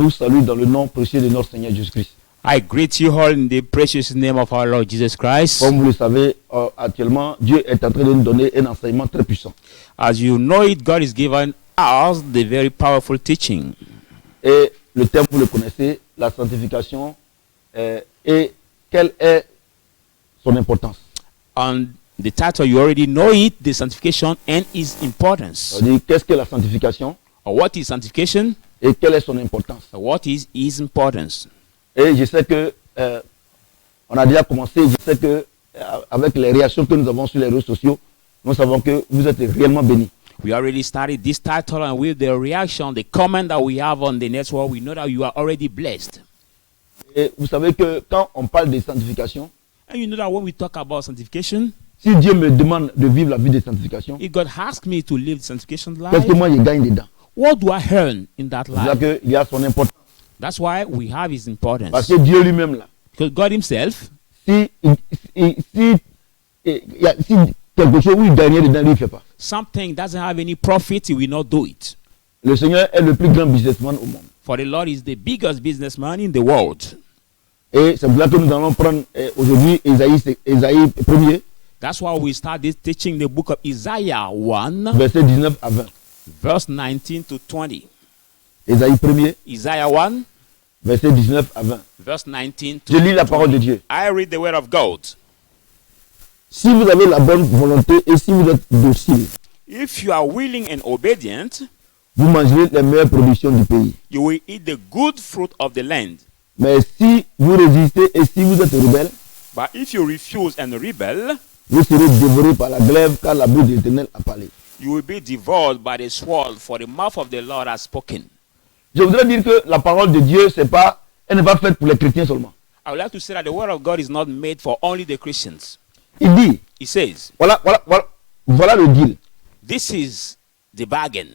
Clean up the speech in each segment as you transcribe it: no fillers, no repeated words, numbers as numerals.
vous salue dans le nom précieux de notre Seigneur Jésus-Christ. I greet you all in the precious name of our Lord Jesus Christ. Comme vous le savez, actuellement, Dieu est en train de nous donner un enseignement très puissant. As you know it, God is giving us the very powerful teaching. Et le thème, vous le connaissez, la sanctification, et quelle est son importance. On the title, you already know it, the sanctification and its importance. C'est-à-dire, qu'est-ce que la sanctification Or what is sanctification? et quelle est son importance. Or what is its importance? Et je sais que, on a déjà commencé, je sais que, avec les réactions que nous avons sur les réseaux sociaux, nous savons que vous êtes réellement bénis. We already started this title, and with the reaction, the comment that we have on the network, we know that you are already blessed. Et vous savez que quand on parle de sanctification, And you know that when we talk about sanctification, si Dieu me demande de vivre la vie de sanctification, if God asked me to live the sanctification qu'est-ce que life, moi je gagne dedans? what do I earn in that C'est là life? qu'il y a son importance. That's why we have his Parce importance. que Dieu lui-même, là, Because God himself, si quelque chose où il gagnait dedans, lui, il ne fait pas. something doesn't have any profit, he will not do it. Le Seigneur est le plus grand businessman au monde. For the Lord is the biggest businessman in the world. Et c'est pour ça que nous allons prendre aujourd'hui Ésaïe 1er, That's why we start this teaching the book of Isaiah 1, verset 19 à 20. verse 19 to 20. Ésaïe 1er, Isaiah 1, verset 19 à 20. verse 19 Je to lis la parole de Dieu. I read the word of God. Si vous avez la bonne volonté et si vous êtes docile, If you are willing and obedient, vous mangerez les meilleures productions du pays. you will eat the good fruit of the land. Mais si vous résistez et si vous êtes rebelle, But if you refuse and rebel, vous serez dévorés par la glaive car la bouche de l'Éternel a parlé. you will be devoured by the sword, for the mouth of the Lord has spoken. Je voudrais dire que la parole de Dieu, elle n'est pas faite pour les chrétiens seulement. I would like to say that the word of God is not made for only the Christians. Il dit, He says, voilà le deal. this is the bargain.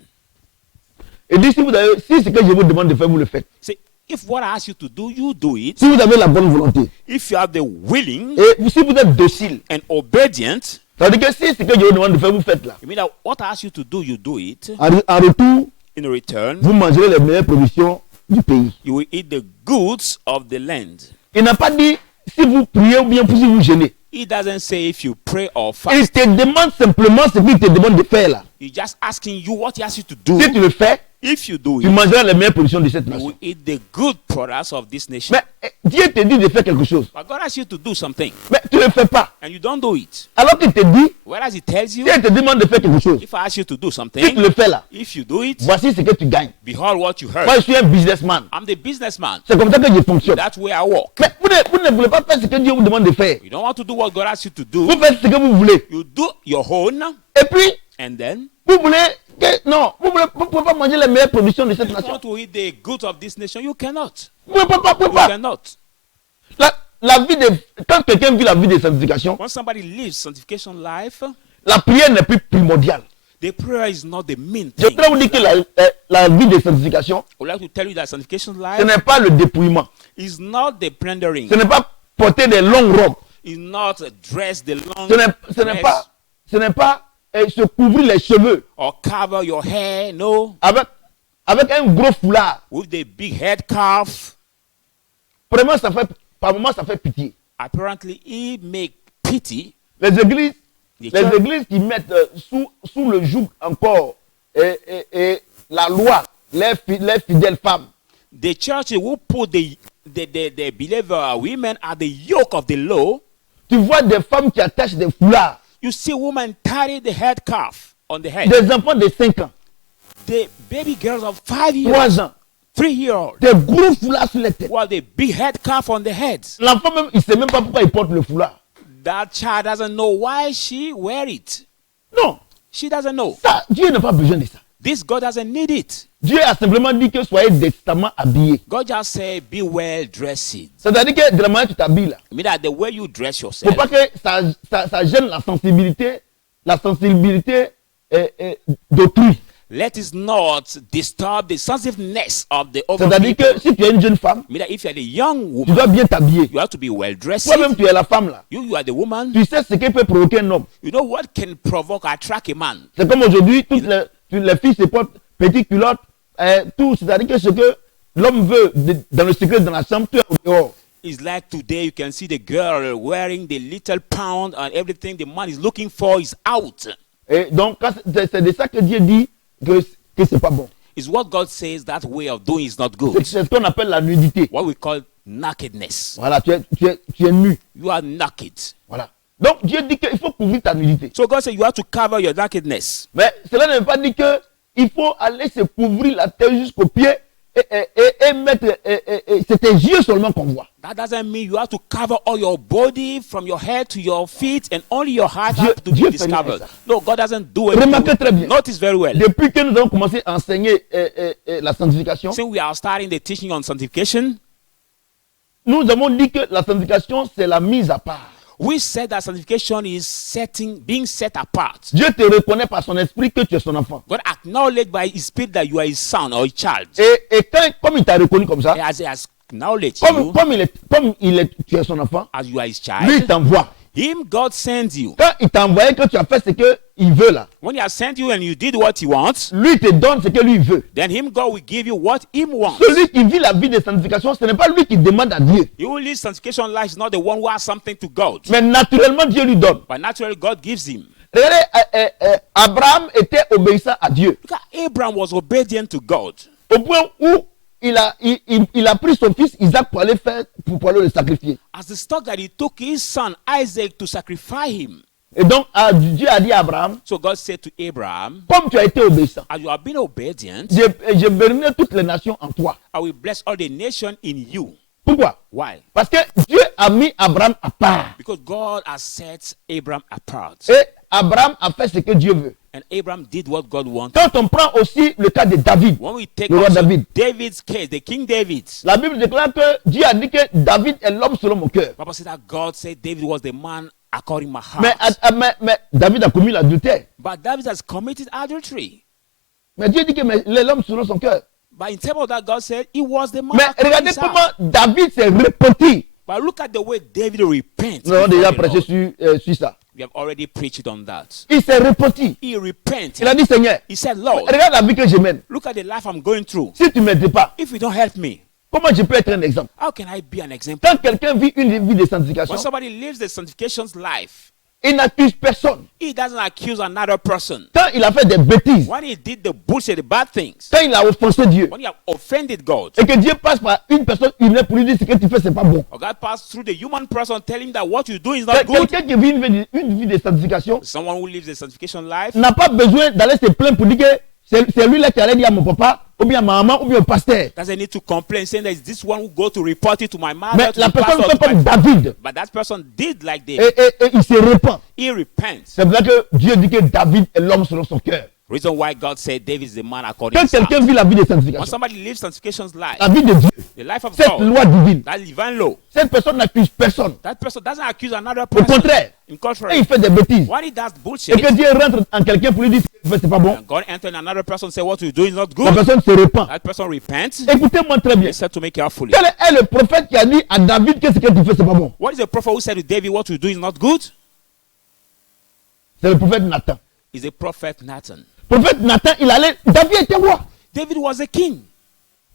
Il dit, si ce que je vous demande de faire, vous le faites. See, if what I ask you to do, you do it. Si vous avez la bonne volonté If you have the willing et si vous êtes docile, and obedient, ça veut dire que si ce que je vous demande de faire, vous faites là. you mean that what I ask you to do, you do it. En retour, In return, vous mangerez les meilleures productions du pays. you will eat the goods of the land. Il n'a pas dit si vous priez ou bien si vous jeûnez. He doesn't say if you pray or Il fast. te demande simplement ce qu'il te demande de faire là. He's just asking you what he asks you to do. Si tu le fais, If you do tu it, mangeras les meilleures productions de cette you nation. will eat the good products of this nation. Mais Dieu te dit de faire quelque chose. But God asks you to do something, Mais tu ne le fais pas. and you don't do it. Alors qu'il te dit, Whereas he tells you, si il te demande de faire quelque chose, if I ask you to do si tu something, le fais là, if you do it, voici ce que tu gagnes. behold what you Moi, heard. je suis un businessman. I'm the businessman. C'est comme ça que je fonctionne. That's where I walk. Mais vous ne voulez pas faire ce que Dieu vous demande de faire. You don't want to do what God asks you to do. Vous faites ce que vous voulez. You do your own, Et puis, and then vous voulez que... Non, vous ne pouvez pas manger les meilleures productions de cette you nation. want to eat the goods of this nation. You cannot. Vous ne pouvez pas. You cannot. La vie de... Quand quelqu'un vit la vie de sanctification, When somebody lives sanctification life, la prière n'est plus primordiale. the prayer is not the main Je thing. voudrais vous dire que la vie de sanctification, I would like to tell you that sanctification ce life n'est pas le dépouillement. is not the plundering. Ce n'est pas porter des longues robes. It's not dress the long Ce n'est pas se couvrir les cheveux or cover your hair. No, avec un gros foulard. with the big head scarf. Vraiment, par moments, ça fait pitié. Apparently, he make pity. Les églises, The les church, églises qui mettent sous le joug encore et la loi, les fidèles femmes. the church will put the believer women at the yoke of the law. Tu vois des femmes qui attachent des foulards, You see women carry the head scarf on the head. des enfants de 5 ans, The baby girls of 5 years, 3 ans, 3-year-old, des gros foulards sur les têtes. while the big head scarf on the heads. L'enfant même, il ne sait même pas pourquoi il porte le foulard. That child doesn't know why she wear it. Non, She doesn't know. ça, Dieu n'a pas besoin de ça. This God doesn't need it. Dieu a simplement dit que soyez décemment habillés. God just say, be well dressed. C'est-à-dire que de la manière que tu t'habilles là, I mean that the way you dress il ne yourself, faut pas que ça gêne la sensibilité d'autrui. let it not disturb the sensitiveness of the other C'est-à-dire people. que si tu es une jeune femme, I mean that if you're the young tu woman, dois bien t'habiller. you have to be well dressed. Toi-même, tu es la femme là. You are the woman. Tu sais ce qui peut provoquer un homme. You know what can provoke, attract a man. C'est comme aujourd'hui, toutes les filles se portent petites culottes, tout. C'est-à-dire que ce que l'homme veut dans le secret, dans la chambre, tu es au dehors. It's like today you can see the girl wearing the little pound and everything the man is looking for is out. Et donc, c'est de ça que Dieu dit que c'est pas bon. It's what God says that way of doing is not good. C'est ce qu'on appelle la nudité. What we call nakedness. Voilà, tu es nu. You are naked. Voilà. Donc, Dieu dit qu'il faut couvrir ta nudité. So God said you have to cover your nakedness. Mais cela ne veut pas dire qu'il faut aller se couvrir la tête jusqu'aux pieds et mettre. C'est tes yeux seulement qu'on voit. That doesn't mean you have to cover all your body from your head to your feet and only your heart has to be discovered. No, God doesn't do it. Remarquez très bien. Notice very well. Depuis que nous avons commencé à enseigner la sanctification, Since we are starting the teaching on sanctification, nous avons dit que la sanctification, c'est la mise à part. we said that sanctification is being set apart. Dieu te reconnaît par son esprit que tu es son enfant. God acknowledged by His Spirit that you are His son or His child. Et comme il t'a reconnu comme ça, As He has acknowledged you, comme tu es son enfant, as you are His lui il child, t'envoie. Him God sends you. Quand il t'a envoyé, que tu as fait ce qu'il veut là, When He has sent you and you did what He wants, lui il te donne ce que lui veut. then Him God will give you what Him wants. Celui qui vit la vie de sanctification, ce n'est pas lui qui demande à Dieu. He who lives sanctification life is not the one who has something to God, Mais naturellement, Dieu lui donne. but naturally God gives him. Regardez, Abraham était obéissant à Dieu. Look at Abraham was obedient to God. Au point où il a pris son fils Isaac pour aller le sacrifier. As the stock that he took his son Isaac to sacrifice him. Et donc, Dieu a dit à Abraham, So God said to Abraham, comme tu as été obéissant, as you have been obedient, je bénirai toutes les nations en toi. I will bless all the nations in you. Pourquoi? Why? Parce que Dieu a mis Abraham à part. Because God has set Abraham apart. Et Abraham a fait ce que Dieu veut. And Abraham did what God wanted. Quand on prend aussi le cas de David, When we take le roi also David, David's case, the King David, la Bible déclare que Dieu a dit que David est l'homme selon mon cœur. Bible said that God said David was the man according my heart. Mais David a commis l'adultère. But David has committed adultery. Mais Dieu dit que l'homme selon son cœur. But in terms of that, God said he was the man Mais according regardez his comment heart. David s'est repenti. But look at the way David repents. Nous avons déjà before the prêché Lord. sur ça. We have already preached on that. Il s'est repenti. He repented. Il a dit, Seigneur, He said, Lord, regarde la vie que je mène. look at the life I'm going through. Si tu ne m'aides pas, If you don't help me, comment je peux être un exemple? how can I be an example? Quand quelqu'un vit une vie de sanctification, When somebody lives the sanctification's life, il n'accuse personne. he doesn't accuse another person. Quand il a fait des bêtises, When he did the bullshit, the bad things, quand il a offensé Dieu, when he have offended God, et que Dieu passe par une personne humaine pour lui dire ce que tu fais, c'est pas bon. or God passed through the human person telling him that what you do is not good, Quelqu'un qui vit une vie de sanctification someone who lives the sanctification life n'a pas besoin d'aller se plaindre pour dire que c'est lui là qui allait dire à mon papa, ou bien à ma maman, ou bien au pasteur. doesn't need to complain, saying that it's this one who go to report it to my mother. Mais To la the personne pastor, fait to comme my... David. But that person did like this. Et il se repent. He repents. C'est pour ça que Dieu dit que David est l'homme selon son cœur. Reason why God said David is the man according Quand to his heart. quelqu'un vit la vie de When sanctification, somebody lives sanctification's life, la vie de Dieu, the life of cette God, loi divine, that divine law, cette personne n'accuse personne. that person doesn't accuse another Au person. contraire, In et contrary, il fait des bêtises. when he does Et bullshit, que Dieu rentre en quelqu'un pour lui dire ce qu'il fait, c'est pas bon. and God enter in another person say what you do is not La good, personne se repent. that person repents. Écoutez-moi très bien. Listen to me carefully. Quel est le prophète qui a dit à David que ce que tu fais, c'est pas bon? What is the prophet who said to David what you do is not good? C'est le prophète Nathan. Is the prophet Nathan. Le prophète Nathan, David était roi. David was a king.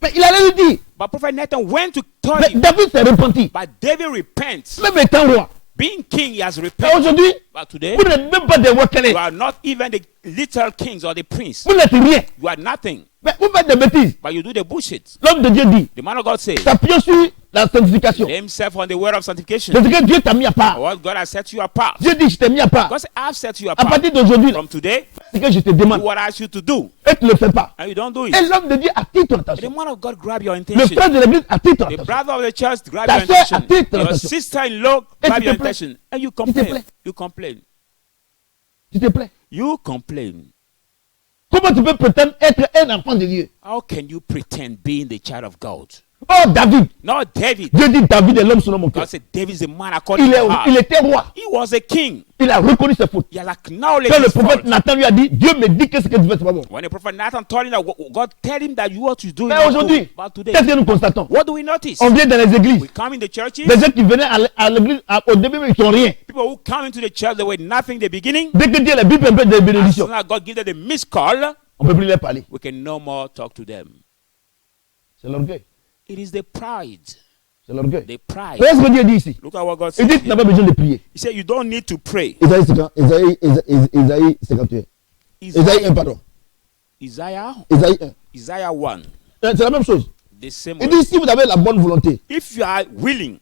Mais il allait lui dire, But prophet Nathan went to tell mais him. David s'est repenti. But David repents. Même étant roi. Being king, he has Et repented. aujourd'hui, But today, vous n'êtes même pas des rois quel est. you are not even the little kings or the prince. Vous n'êtes rien. You are nothing. Mais vous faites des bêtises. But you do the bullshit. L'homme de Dieu dit, The man of God says, s'appuyant sur la sanctification. lay himself on the word of sanctification. C'est ce que Dieu t'a mis à part. What God has set you apart. Dieu dit, je t'ai mis à part. God said, I've set you À apart. partir d'aujourd'hui, From today, c'est ce que je te do demande. what I ask you to do. Et tu ne le fais pas. And you don't do Et it. l'homme de Dieu attire ton The attention. man of God grab your Le attention. frère de l'église attire ton The attention. brother of the church grab Ta your sœur attention. attire ton Your attention. sister-in-law Et grab tu te your plais. attention. And you Tu te complain. plais. You complain. Tu te plais. You complain. Comment tu peux prétendre être un enfant de Dieu? How can you pretend being the child of God? Oh, David. Not David. Dieu dit, David est l'homme selon mon cœur. God said David is the man according Il, to heart. il était roi. He was a king. Il a reconnu ses fautes. He has acknowledged Quand le his prophète fault. Nathan lui a dit, Dieu me dit que ce que tu fais, c'est pas bon. When the prophet Nathan told him that God tell him that you what you do is Mais not aujourd'hui, good. But today, qu'est-ce que nous constatons? what do we notice? On vient dans les églises. We come in the churches. Les gens qui venaient à l'église au début, mais ils sont rien. People who come into the church, they were nothing in the beginning. Dès que Dieu les bible un peu des As bénédictions, soon as God gives them the missed call, on ne peut plus leur parler. we can no more talk to them. C'est l'orgueil. It is the pride. C'est l'orgueil. The pride. Regardez ce que Dieu dit ici. Look at what God Il says dit que tu n'as here. pas besoin de prier. He said you don't need to pray. Isaïe 51. Isaïe 1, pardon. Isaiah Isaïe 1. Isaiah 1. C'est la même chose. The same Il way. dit si vous avez la bonne volonté If you are willing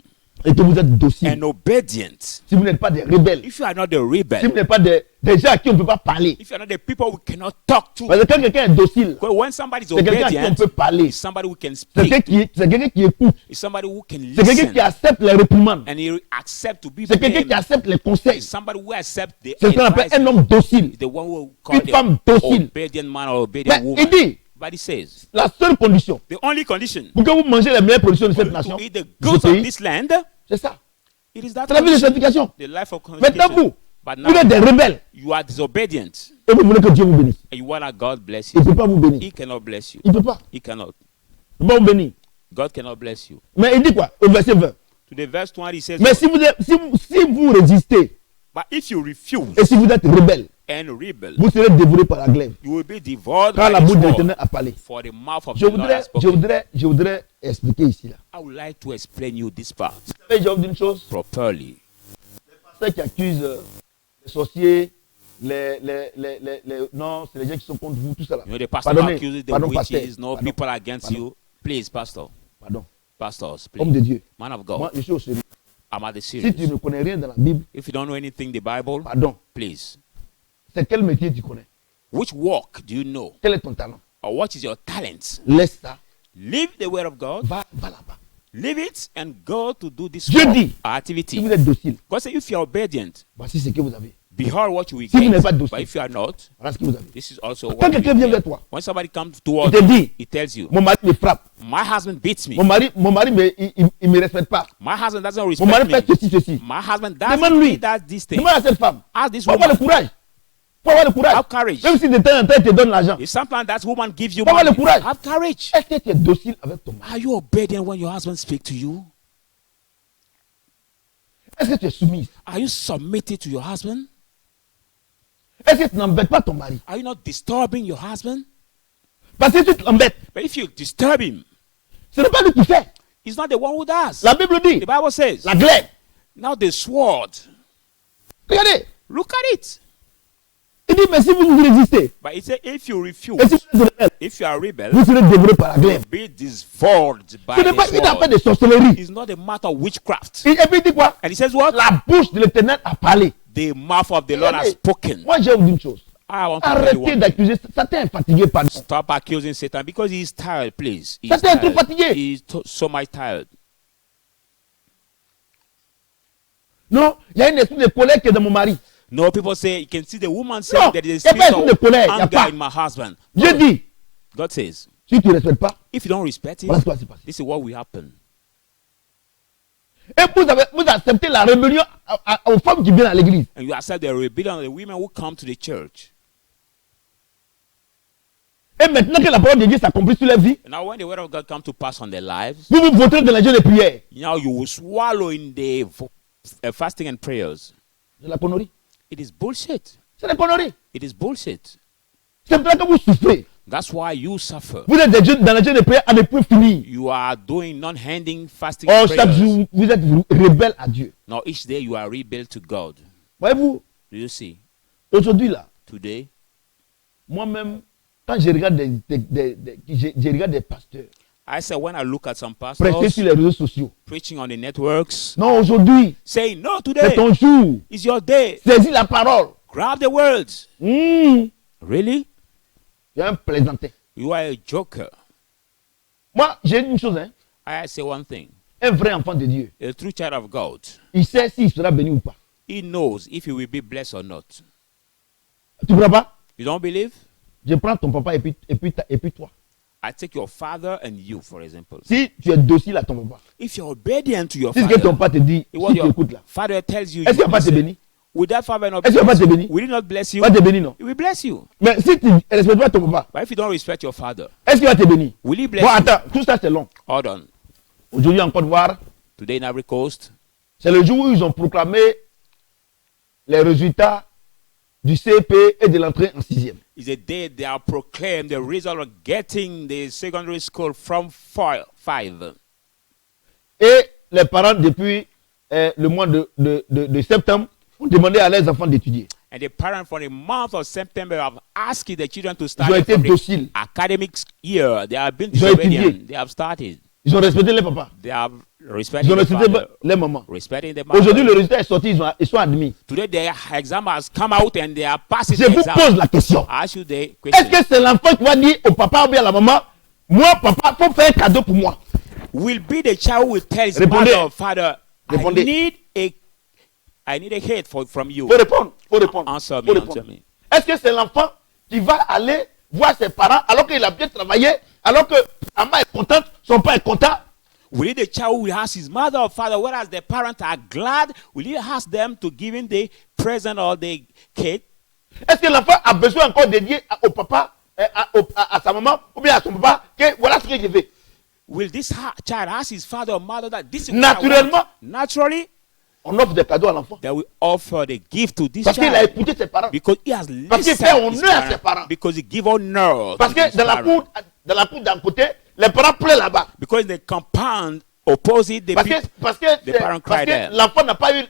et que vous êtes docile, and obedient, si vous n'êtes pas des rebelles, if you are not the si vous rebel, n'êtes pas des gens à qui on ne peut pas parler. if you are not the people we cannot talk to, Parce que quand quelqu'un est docile, because when somebody is c'est quelqu'un à qui on obedient, peut parler. it's somebody who can C'est quelqu'un speak, c'est quelqu'un qui écoute. it's somebody who can C'est quelqu'un listen, qui accepte les réprimandes. and he accept to be C'est quelqu'un qui blamed. accepte les conseils. It's somebody who accept the C'est ce qu'on appelle un advice. homme docile. The one who called Une femme the docile. obedient man or obedient Mais woman. il dit, But he says, la seule condition the only condition pour que vous mangez les meilleures productions de for cette you nation, to eat the de ce goods of pays, this land, c'est ça. it is that C'est la vie de condition, sanctification. the life of Maintenant, consecration. But vous êtes now, des rebelles you are disobedient, et vous voulez que Dieu vous bénisse. and you want that God bless Il ne you. peut pas vous bénir. He cannot bless you. Il ne peut pas. He cannot. Il ne peut pas vous bénir. God cannot bless you. Mais il dit quoi au verset 20? To the verse 20, he says, Mais si vous résistez but if you refuse et si vous êtes rebelle, and rebel, vous serez dévoré par la glaive. you will be devoured Quand by la the bouche de sword, l'Éternel a parlé. for the mouth of Je the Lord has spoken. voudrais expliquer ici. Là. I would like to explain you this part Vous savez, je vous dis une chose. properly. Ceux qui accusent les sorciers, non, c'est les gens qui sont contre vous, tout ça là. You know, the pastor Pardonnez, accuses the pardon, witches, pasteur. no Pardon, people are against pardon. you. Please, pastor. Pardon. Pastors, Homme de please. Dieu. Man of Moi, God, je suis au sérieux. I'm at the Si tu serious. ne connais rien dans la Bible, If you don't know anything the Bible, pardon. please. C'est quel métier tu connais? Which work do you know? Quel est ton talent? Or what is your talent? Laisse ça. Leave the word of God. Va là-bas. Leave it and go to do this Dieu work, dit, Si activity. vous êtes docile, God said, if you are obedient, voici ce que vous avez. behold what you will Si vous n'êtes get. pas docile, But if you are not, voilà ce que vous avez. this is also Quand what you quelqu'un vient will vers get. toi, When somebody comes il towards te you, dit, he tells you, mon mari me frappe. my husband beats me. Mon mari il me respecte pas. My husband doesn't Mon mari respect fait me. ceci. My husband Demande-lui. does this thing. Demande à cette femme. Ask this Faut avoir le woman. courage. Faut avoir le courage. Have courage. Même si de temps en temps, il te donne l'argent. If sometimes that woman gives you Faut avoir money, le courage. have courage. Est-ce que tu es docile avec ton mari? Are you obedient when your husband speaks to you? Est-ce que tu es soumise? Are you submitted to your husband? Est-ce que tu n'embêtes pas ton mari? Are you not disturbing your husband? Parce que si tu l'embêtes, But if you disturb him, ce n'est pas lui qui fait. he's not the one who does. La Bible dit, The Bible says, la glaive. now the sword. Regardez, Look at it. il dit, mais si vous résistez, But it says, if you refuse, et si vous êtes rebelle, if you are a rebel, vous serez dévoré par la glaive. be devoured by Ce n'est pas the une affaire sword. de sorcellerie. It's not a matter of witchcraft. Et puis il dit quoi? And he says what? La bouche de l'Éternel a parlé. The mouth of the Lord has Regardez, spoken. moi, je vais vous dire une chose. I want to tell you Arrêtez one thing. d'accuser. Satan est fatigué, pardon. Stop accusing Satan because he's tired, please. He's Satan est trop tired. fatigué. He's so much tired. Non, il y a une esprit de colère qui est dans mon mari. No, people say, you can see the woman No, saying that there is y a a pas spirit de colère, y a of pas. anger in my husband. Dieu dit, God says, si tu ne respectes pas, if you don't respect him, voilà ce qui va se passer. this is what will happen. Et vous acceptez la rébellion aux femmes qui viennent à l'église. And you accept the rebellion of the women who come to the church. Et maintenant que la parole de Dieu s'accomplit sur leur vie, And now when the word of God comes to pass on their lives, vous vous vautrez dans les jeux de prière. now you will swallow in the fasting and prayers. C'est la connerie. It is bullshit. C'est la connerie. It is bullshit. C'est pour ça que vous souffrez. That's why you suffer. Vous êtes dans les jeux de prière à ne plus finir. You are doing non-handing fasting Or and chaque prayers. jour, vous êtes rebelle à Dieu. Now each day you are rebel to God. Voyez-vous, Do you see? aujourd'hui là, Today, moi-même, quand je regarde je regarde des pasteurs I said when I look at some prêcher pastors sur les réseaux sociaux. preaching on the networks, Non, aujourd'hui, saying, no, c'est today ton jour. is your day. Saisis la parole. Grab the words. Il Really? y a un plaisantin. You are a joker. Moi, j'ai une chose, hein. I say one thing. Un vrai enfant de Dieu, A true child of God, il sait s'il sera béni ou pas. he knows if he will be blessed or not. Tu ne crois pas? You don't believe? Je prends ton papa et puis toi. I take your father and you, for example. Si tu es docile à ton papa, If you're obedient to your si ce que ton father, papa te dit, what si tu your écoutes là, father tells you, est-ce qu'il you va pas te listen. bénir? Will that father not Est-ce qu'il va pas bless te you? bénir? Will he not bless you? Il va te bénir, non? He will bless you. Mais si tu ne respectes pas ton papa, But if you don't respect your father, est-ce qu'il va te bénir? will he bless Bon, you? attends, tout ça c'est long. Hold on. Aujourd'hui en Côte d'Ivoire, Today in Ivory Coast, c'est le jour où ils ont proclamé les résultats du CP et de l'entrée en 6e. is a day they are proclaimed the result of getting the secondary school from 5. Et les parents, depuis le mois de septembre, ont demandé à leurs enfants d'étudier. And the parents for the month of September have asked the children to Ils start ont été from the dociles. academic year. They have been Ils ont disobedient. étudié. They have started. Ils ont respecté les papas. They have Ils respected ont the respecté father, les mamans. respecting the Aujourd'hui, mother. le résultat est sorti, ils sont admis. Today their exam has come out and they are passing Je the vous exam. pose la question. I ask you the Est-ce question. que c'est l'enfant qui va dire au papa ou bien à la maman, moi, papa, faut faire un cadeau pour moi? Will be the child who will tell his Répondez. mother or father, Répondez. I need a hit from you. Faut répondre. Faut répondre. Answer Faut me, répondre. answer me. Est-ce que c'est l'enfant qui va aller voir ses parents alors qu'il a bien travaillé, alors que maman est contente, son père est content? Will it the child who will ask his mother or father, whereas the parents are glad, will he ask them to give him the present or the cake? Est-ce que l'enfant a besoin encore de dire au papa, à sa maman, ou bien à son papa, que voilà ce que je fais? Will this child ask his father or mother that this is what I Naturellement, want? Naturally, on offre des cadeaux à l'enfant. they will offer the gift to this Parce qu'il a child écouté ses parents. because he has Parce qu'il listened fait to his honneur à ses parents, parents. because he give honor Parce to his que dans parents. la cour d'à côté, les parents pleurent là-bas. Because the compound opposite the Parce que, people, parce que, the parents cry there. l'enfant n'a pas eu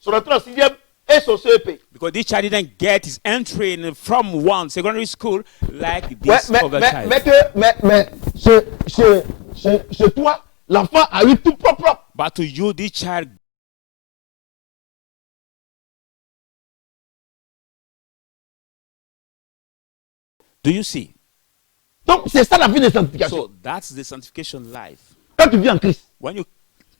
son entrée en 6e et son CEP. Because this child didn't get his entry from one secondary school like Ouais, this other child. mais chez toi, l'enfant a eu tout propre. But to you, this child, do you see? Donc, c'est ça la vie de sanctification. So that's the sanctification life. Quand tu vis en Christ, When you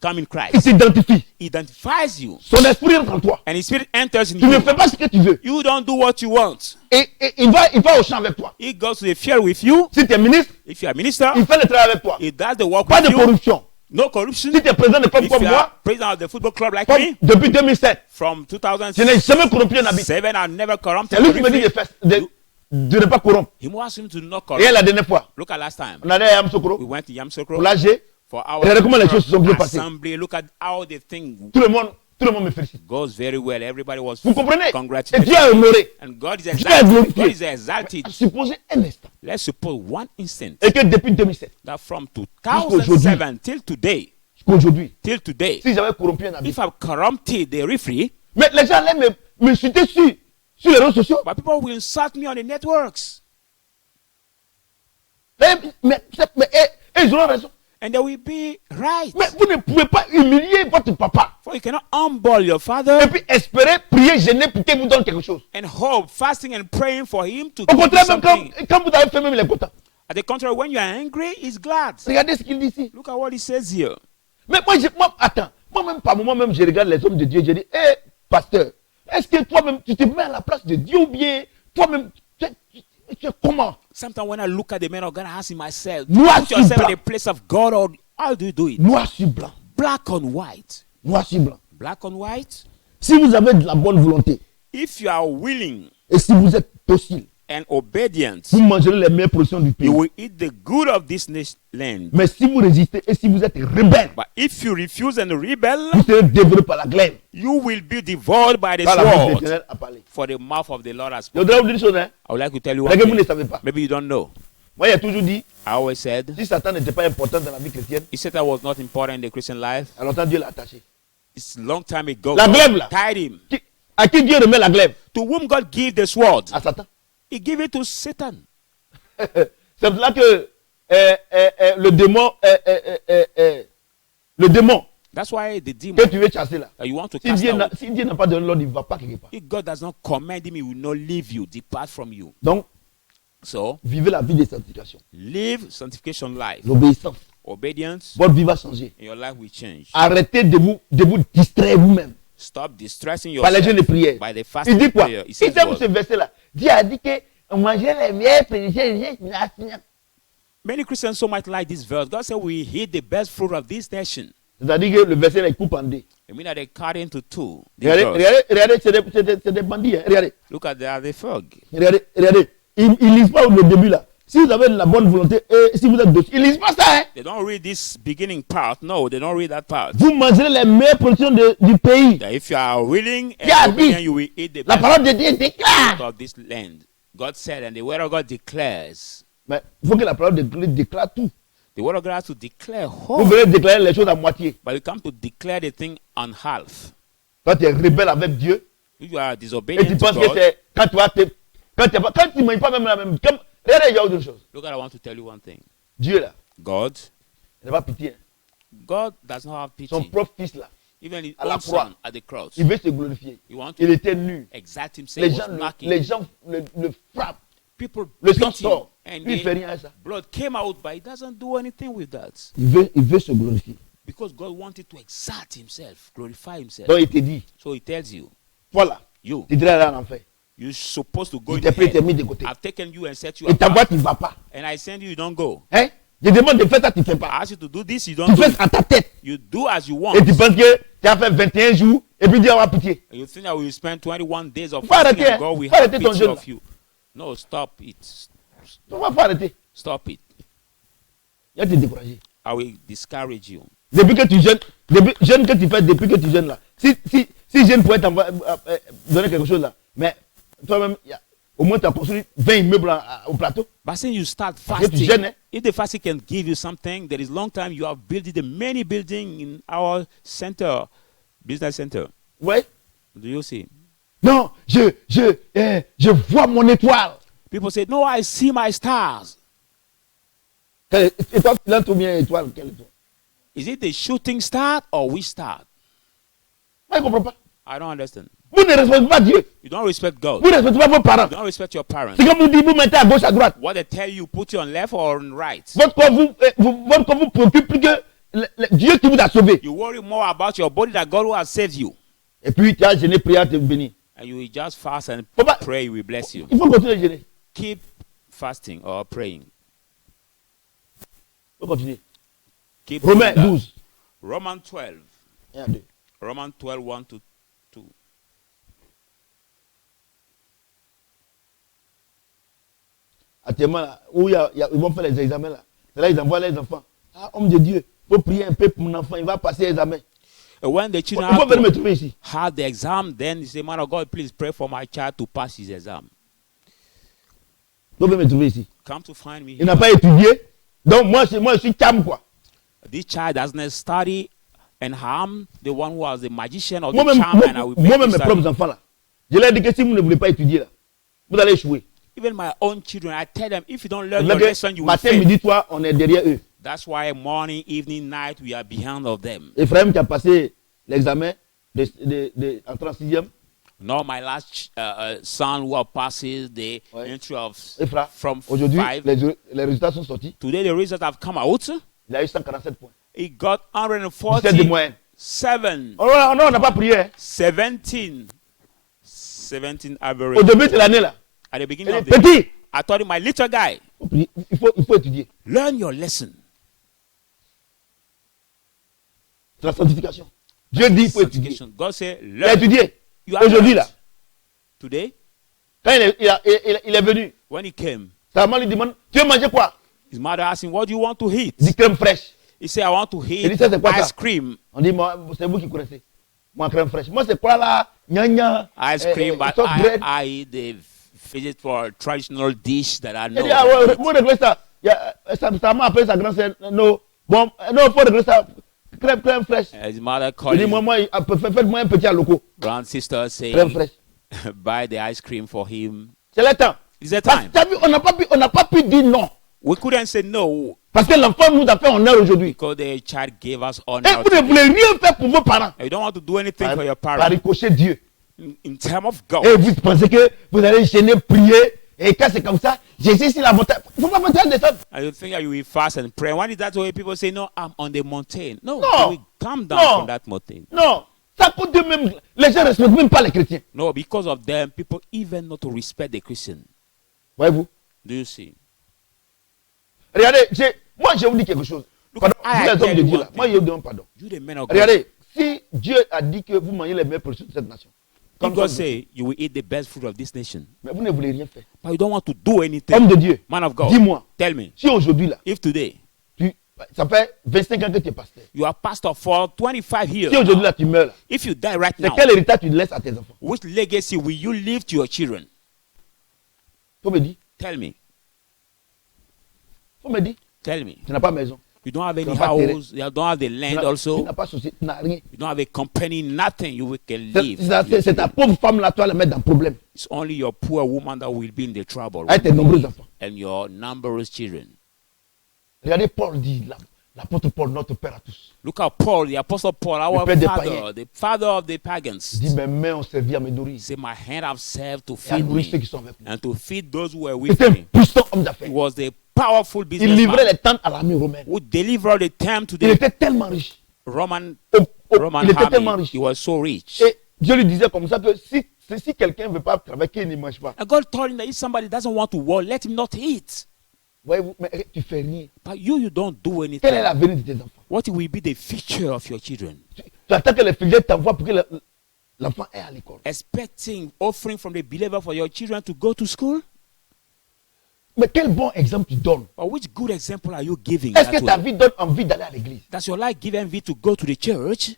come in il Christ, s'identifie. he identifies you, Son esprit entre en toi. and his spirit enters in Tu ne you. fais pas ce que tu veux. You don't do what you want. Et il va au champ avec toi. He goes to the field with you. Si tu es ministre, If you are a minister, il fait le travail avec toi. he does the work Pas with de you. corruption. No corruption. Si tu es président de club If comme you moi, are president of the football club like comme me, depuis 2007, from je n'ai jamais corrompu un 2007, habit. I never corrupted. C'est lui qui me dit de ne pas corrompre. He wants him to not Et corrupt. la dernière fois, Look at last time. on allait à Yamsokro, We went to Yamsokro pour l'AG, for regardez comment les choses se sont bien passées. assembly. Look at how the thing tout le monde me félicite. goes very well. Everybody was Vous comprenez? Et congratulated. Dieu a honoré. And God is Dieu a exalted. glorifié. God is exalted. Supposez un instant. Let's suppose one instant Et que depuis 2007, that from Jusqu'aujourd'hui. 2007 till today, jusqu'aujourd'hui, si j'avais corrompu un habit, if I've corrupted the referee, mais les gens allaient m'insulter sur les réseaux sociaux. but people will insult me on the networks. Mais ils auront raison. And they will be right. Mais vous ne pouvez pas humilier votre papa. For you cannot humble your father Et puis espérer, prier, gêner pour qu'il vous donne quelque chose. and hope, fasting and praying for him to Au give you contraire, même something. quand vous avez fait, même il est content. At the contrary, when you are angry, he's glad. Regardez ce qu'il dit ici. Look at what he says here. Mais attends, moi-même, par moi-même, je regarde les hommes de Dieu, je dis, hé, pasteur, est-ce que toi-même, tu te mets à la place de Dieu ou bien toi-même, tu es comment? Sometimes when I look at the man of God, I ask myself, Noir put sur yourself in blanc. the place of God, or how do you do it? Noir sur blanc. Black on white. Noir sur blanc. Black on white. Si vous avez de la bonne volonté If you are willing et si vous êtes docile, and obedient, vous mangerez les meilleures portions du pays. you will eat the good of this land. Mais si vous résistez et si vous êtes rebelle, But if you refuse and rebel, vous serez dévoré par la glaive. you will be devoured by the Par la bouche de sword. l'Éternel a parlé. For the mouth of the Lord has Je spoken. voudrais vous dire une chose, hein. I would like to tell you one Peut-être que vous ne thing. savez pas. Maybe you don't know. Moi, j'ai toujours dit, I always said, si Satan n'était pas important dans la vie chrétienne, he said that was not important in the Christian life. alors Dieu l'a attaché. It's a long time ago. La God glaive, là. tied him. À qui Dieu remet la glaive? To whom God gave the sword, À Satan. he gave it to Satan. C'est pour là que le démon That's why the demon que tu veux chasser là, that you want to si cast Dieu out, n'a pas donné l'ordre, il ne va pas quelque part. if God does not command him, he will not leave you, depart from you. Donc, So, vivez la vie de sanctification. live sanctification life. L'obéissance. Obedience, Votre vie va changer. and your life will change. Arrêtez de vous distraire vous-même Stop distressing par les jeûnes de yourself prière. by the Il fasting dit quoi? prayer. He Il says t'aime what? ce verset-là. Dieu a dit que manger les meilleures péniches. Many Christians so much like this verse. God said we eat the best fruit of this nation. C'est-à-dire que le verset là, il coupe en deux. I mean that they cut into two. The verse. Regardez, c'est des bandits. Hein. Regardez, Look at the fog. regardez. Ils ne lisent pas le début là. Si vous avez de la bonne volonté et si vous êtes docile, ils ne lisent pas ça. Hein. They don't read this beginning part. No, they don't read that part. Vous mangerez les meilleures productions du pays. That if you are willing and Yeah, obedient, this- you will eat the La best parole de Dieu déclare. fruit of this land. God said, and the word of God declares. Mais il faut que la parole de Dieu déclare tout. The word of God has to declare Vous whole. venez déclarer les choses à moitié. But you come to declare the thing on half. Quand tu es rebelle avec Dieu, If you are et tu disobedient to penses que God, c'est quand tu vas te. Quand tu ne manges pas même la même. Regardez, il y a autre chose. look, I want to tell you one thing. Dieu là, God, il n'a pas pitié. Hein. God does not have Son pity. propre fils là, Even his à la own croix. son at the cross. il veut se glorifier. You want Il to était nu. exact himself, Les was gens, knocking. les gens le frappent. People Le sang beat him, sort. and Lui, il ne fait the rien à ça. blood came out, but he doesn't do anything with that. Il veut se glorifier. Because God wanted to exalt himself, glorify himself. Donc il te dit, So he tells you, voilà, you, tu devrais aller en enfer. you're supposed to go Il in t'a pris, il t'a hell. mis de côté. I've taken you and set you Il t'envoie, apart. tu ne vas pas. And I send you, you don't go. Hein? Je demande de faire ça, tu ne fais I pas. ask you to do this, you Tu don't do fais it. à ta tête. You do as you want. Et tu penses que tu as fait 21 jours et puis Dieu aura pitié. And you think that we will spend 21 days of Faut fasting arrêter, and God will faut have arrêter ton pity jeûne, of là. you. No, stop it. Tu ne vas pas arrêter. Stop it. Il va te décourager. I will discourage you. Depuis que tu jeûnes, jeûne que tu fais depuis que tu jeûnes là. Si jeûne pourrait donner quelque chose là, mais toi-même, au moins tu as construit 20 immeubles au plateau. But since you start Parce que tu fasting, jeûnes, hein. if the fasting can give you something, there is long time you have built the many building in our center, business center. Ouais. Do you see? Non, je vois mon étoile. People say, no, I see my stars. Étoile filante ou bien étoile, quelle étoile? Is it the shooting star or which star? Moi, je ne comprends pas. I don't understand. Vous ne respectez pas Dieu. You don't respect God. Vous ne respectez pas vos parents. You don't respect your parents. C'est comme vous dites, vous mettez à gauche, à droite. What they tell you, put you on left or on right. Votre corps vous préoccupe plus que Dieu qui vous a sauvé. You worry more about your body than God who has saved you. Et puis tu as gêné, prier à te bénir. And you will just fast and Papa, pray, we bless you. Il faut continuer à gêner. Keep fasting or praying. Il faut continuer. Keep Romains doing that. 12. Romans 12. 1 à 2. Romans 12, 1 to 2. Actuellement, là, où ils vont faire les examens là. C'est là ils envoient les enfants. Ah, homme de Dieu, il faut prier un peu pour mon enfant, il va passer l'examen. And when the Il children faut venir me have, trouver ici. have the exam, then you say, man of God, please pray for my child to pass his exam. Il faut venir me trouver ici. Come to find me. Il n'a pas étudié. Donc moi je suis calme quoi. This child doesn't study, and I'm the one who was the magician of the Moi-même, charm, and I will make moi-même you mes propres study. enfants là. Je leur dis que si vous ne voulez pas étudier là, vous allez échouer. Even my own children, I tell them, if you don't learn C'est your que lesson, you will matin, fail. midi, soir, on est derrière eux. That's why morning, evening, night, we are behind of them. Ephraim qui a passé l'examen entrée en sixième. Now my last son who have passes the Ouais. entry of Ephraim, from aujourd'hui, 5. les résultats sont sortis. Today the results have come out. Il a eu 147 points. He got 17 de moyenne. 147. On n'a pas prié. Hein. 17 average. Au début de l'année là. At the Il beginning est of the petit. I told him, my little guy, Il faut étudier. learn your lesson. C'est la sanctification. Dieu dit qu'il faut étudier. Sanctification. God said, Il a learn. étudié. You have Aujourd'hui learned. là. Today, Quand il est venu, when he came, sa maman lui demande, tu veux manger quoi? his mother asked him, what do you want to eat? Il dit crème fraîche. He said, I want to Il eat dit, ça c'est quoi ice ça? cream. On dit, moi, c'est vous qui connaissez. Moi, crème fraîche. Moi, c'est quoi là? Gna Ice cream, but soft bread. I eat the visit for a traditional dish that I Il know. dit, ah ouais, vous réglez ça. Sa maman appelle sa grand-sœur. Non, bon, non, il faut régler ça. Crème fraîche. His mother Il called dit, his moi, faites-moi un petit à loco. grand sister Crème saying, fraîche. buy the ice cream for him. C'est le temps. It's the Parce time. que, t'as vu, on n'a pas pu dire non. We couldn't say no Parce que l'enfant nous a fait honneur aujourd'hui. because the child gave us Et honor. vous ne voulez rien faire pour vos parents. You don't want to do anything for your Par parents. ricochet Dieu. In terms of God. Et vous pensez que vous allez gêner, prier. Et quand c'est comme ça, Jésus sur la montagne. Il ne faut pas monter en descendre. And you think that you will fast and pray. When is that way people say, no, I'm on the mountain? No, No. you will come down No. from that mountain. Non. Ça coûte de même. Les gens ne respectent même pas les chrétiens. No, because of them, people even not to respect the Christian. Voyez-vous? Do you see? Regardez, moi je vous dis quelque chose. Look, Pardon, I vous les tell hommes de you Dieu one là. thing. Moi je vous demande pardon. You the men of God. Regardez, si Dieu a dit que vous mangez les meilleures productions de cette nation, If comme God ça, say you will eat the best fruit of this nation, mais vous ne voulez rien faire. but you don't want to do anything, Homme de Dieu, man of God, dis-moi, tell me, si aujourd'hui là, if today ça fait 25 ans que tu es pasteur. you are pastor for 25 years, Si aujourd'hui now, là tu meurs là, if you die right c'est now, quel héritage tu laisses à tes enfants? which legacy will you leave to your children? Faut me dire. Tell me. Faut me dire. Tell me. Tu n'as pas maison. You don't have any n'as pas terrain. house. You don't have the Tu land n'as also. pas société, tu n'as rien. You don't have a company, nothing. You can live. C'est ta pauvre femme là, tu vas la mettre dans le problème. It's only your poor woman that will be in the trouble. Avec tes nombreux enfants. And your numberless children. Regardez, Paul dit, l'apôtre Paul, notre père à tous. Look at Paul, the apostle Paul, our père des father, païens. the father of the Il pagans. dit, mes mains ont servi à me nourrir. Say, my hand have served to Et à feed nourrir ceux me qui sont avec moi. and to feed those who were with C'était un me. puissant homme He d'affaires. was the powerful Il livrait businessman les tentes à l'armée romaine. who delivered the time to Il the était tellement riche. Roman Il était tellement army. riche. He was so rich. Et Dieu lui disait comme ça que si quelqu'un ne veut pas travailler, qu'il ne mange pas. And God told him that if somebody doesn't want to work, let him not eat. Voyez-vous, mais tu fais rien. But you don't do Quel est anything. l'avenir de tes enfants? What will be the future of your children? Tu attends que les fidèles t'envoient pour que l'enfant est à l'école. Expecting offering from the believer for your children to go to school? Mais quel bon exemple tu donnes? Or which good example are you giving? Est-ce that que ta way? vie donne envie d'aller à l'église? Does your life give envy to go to the church?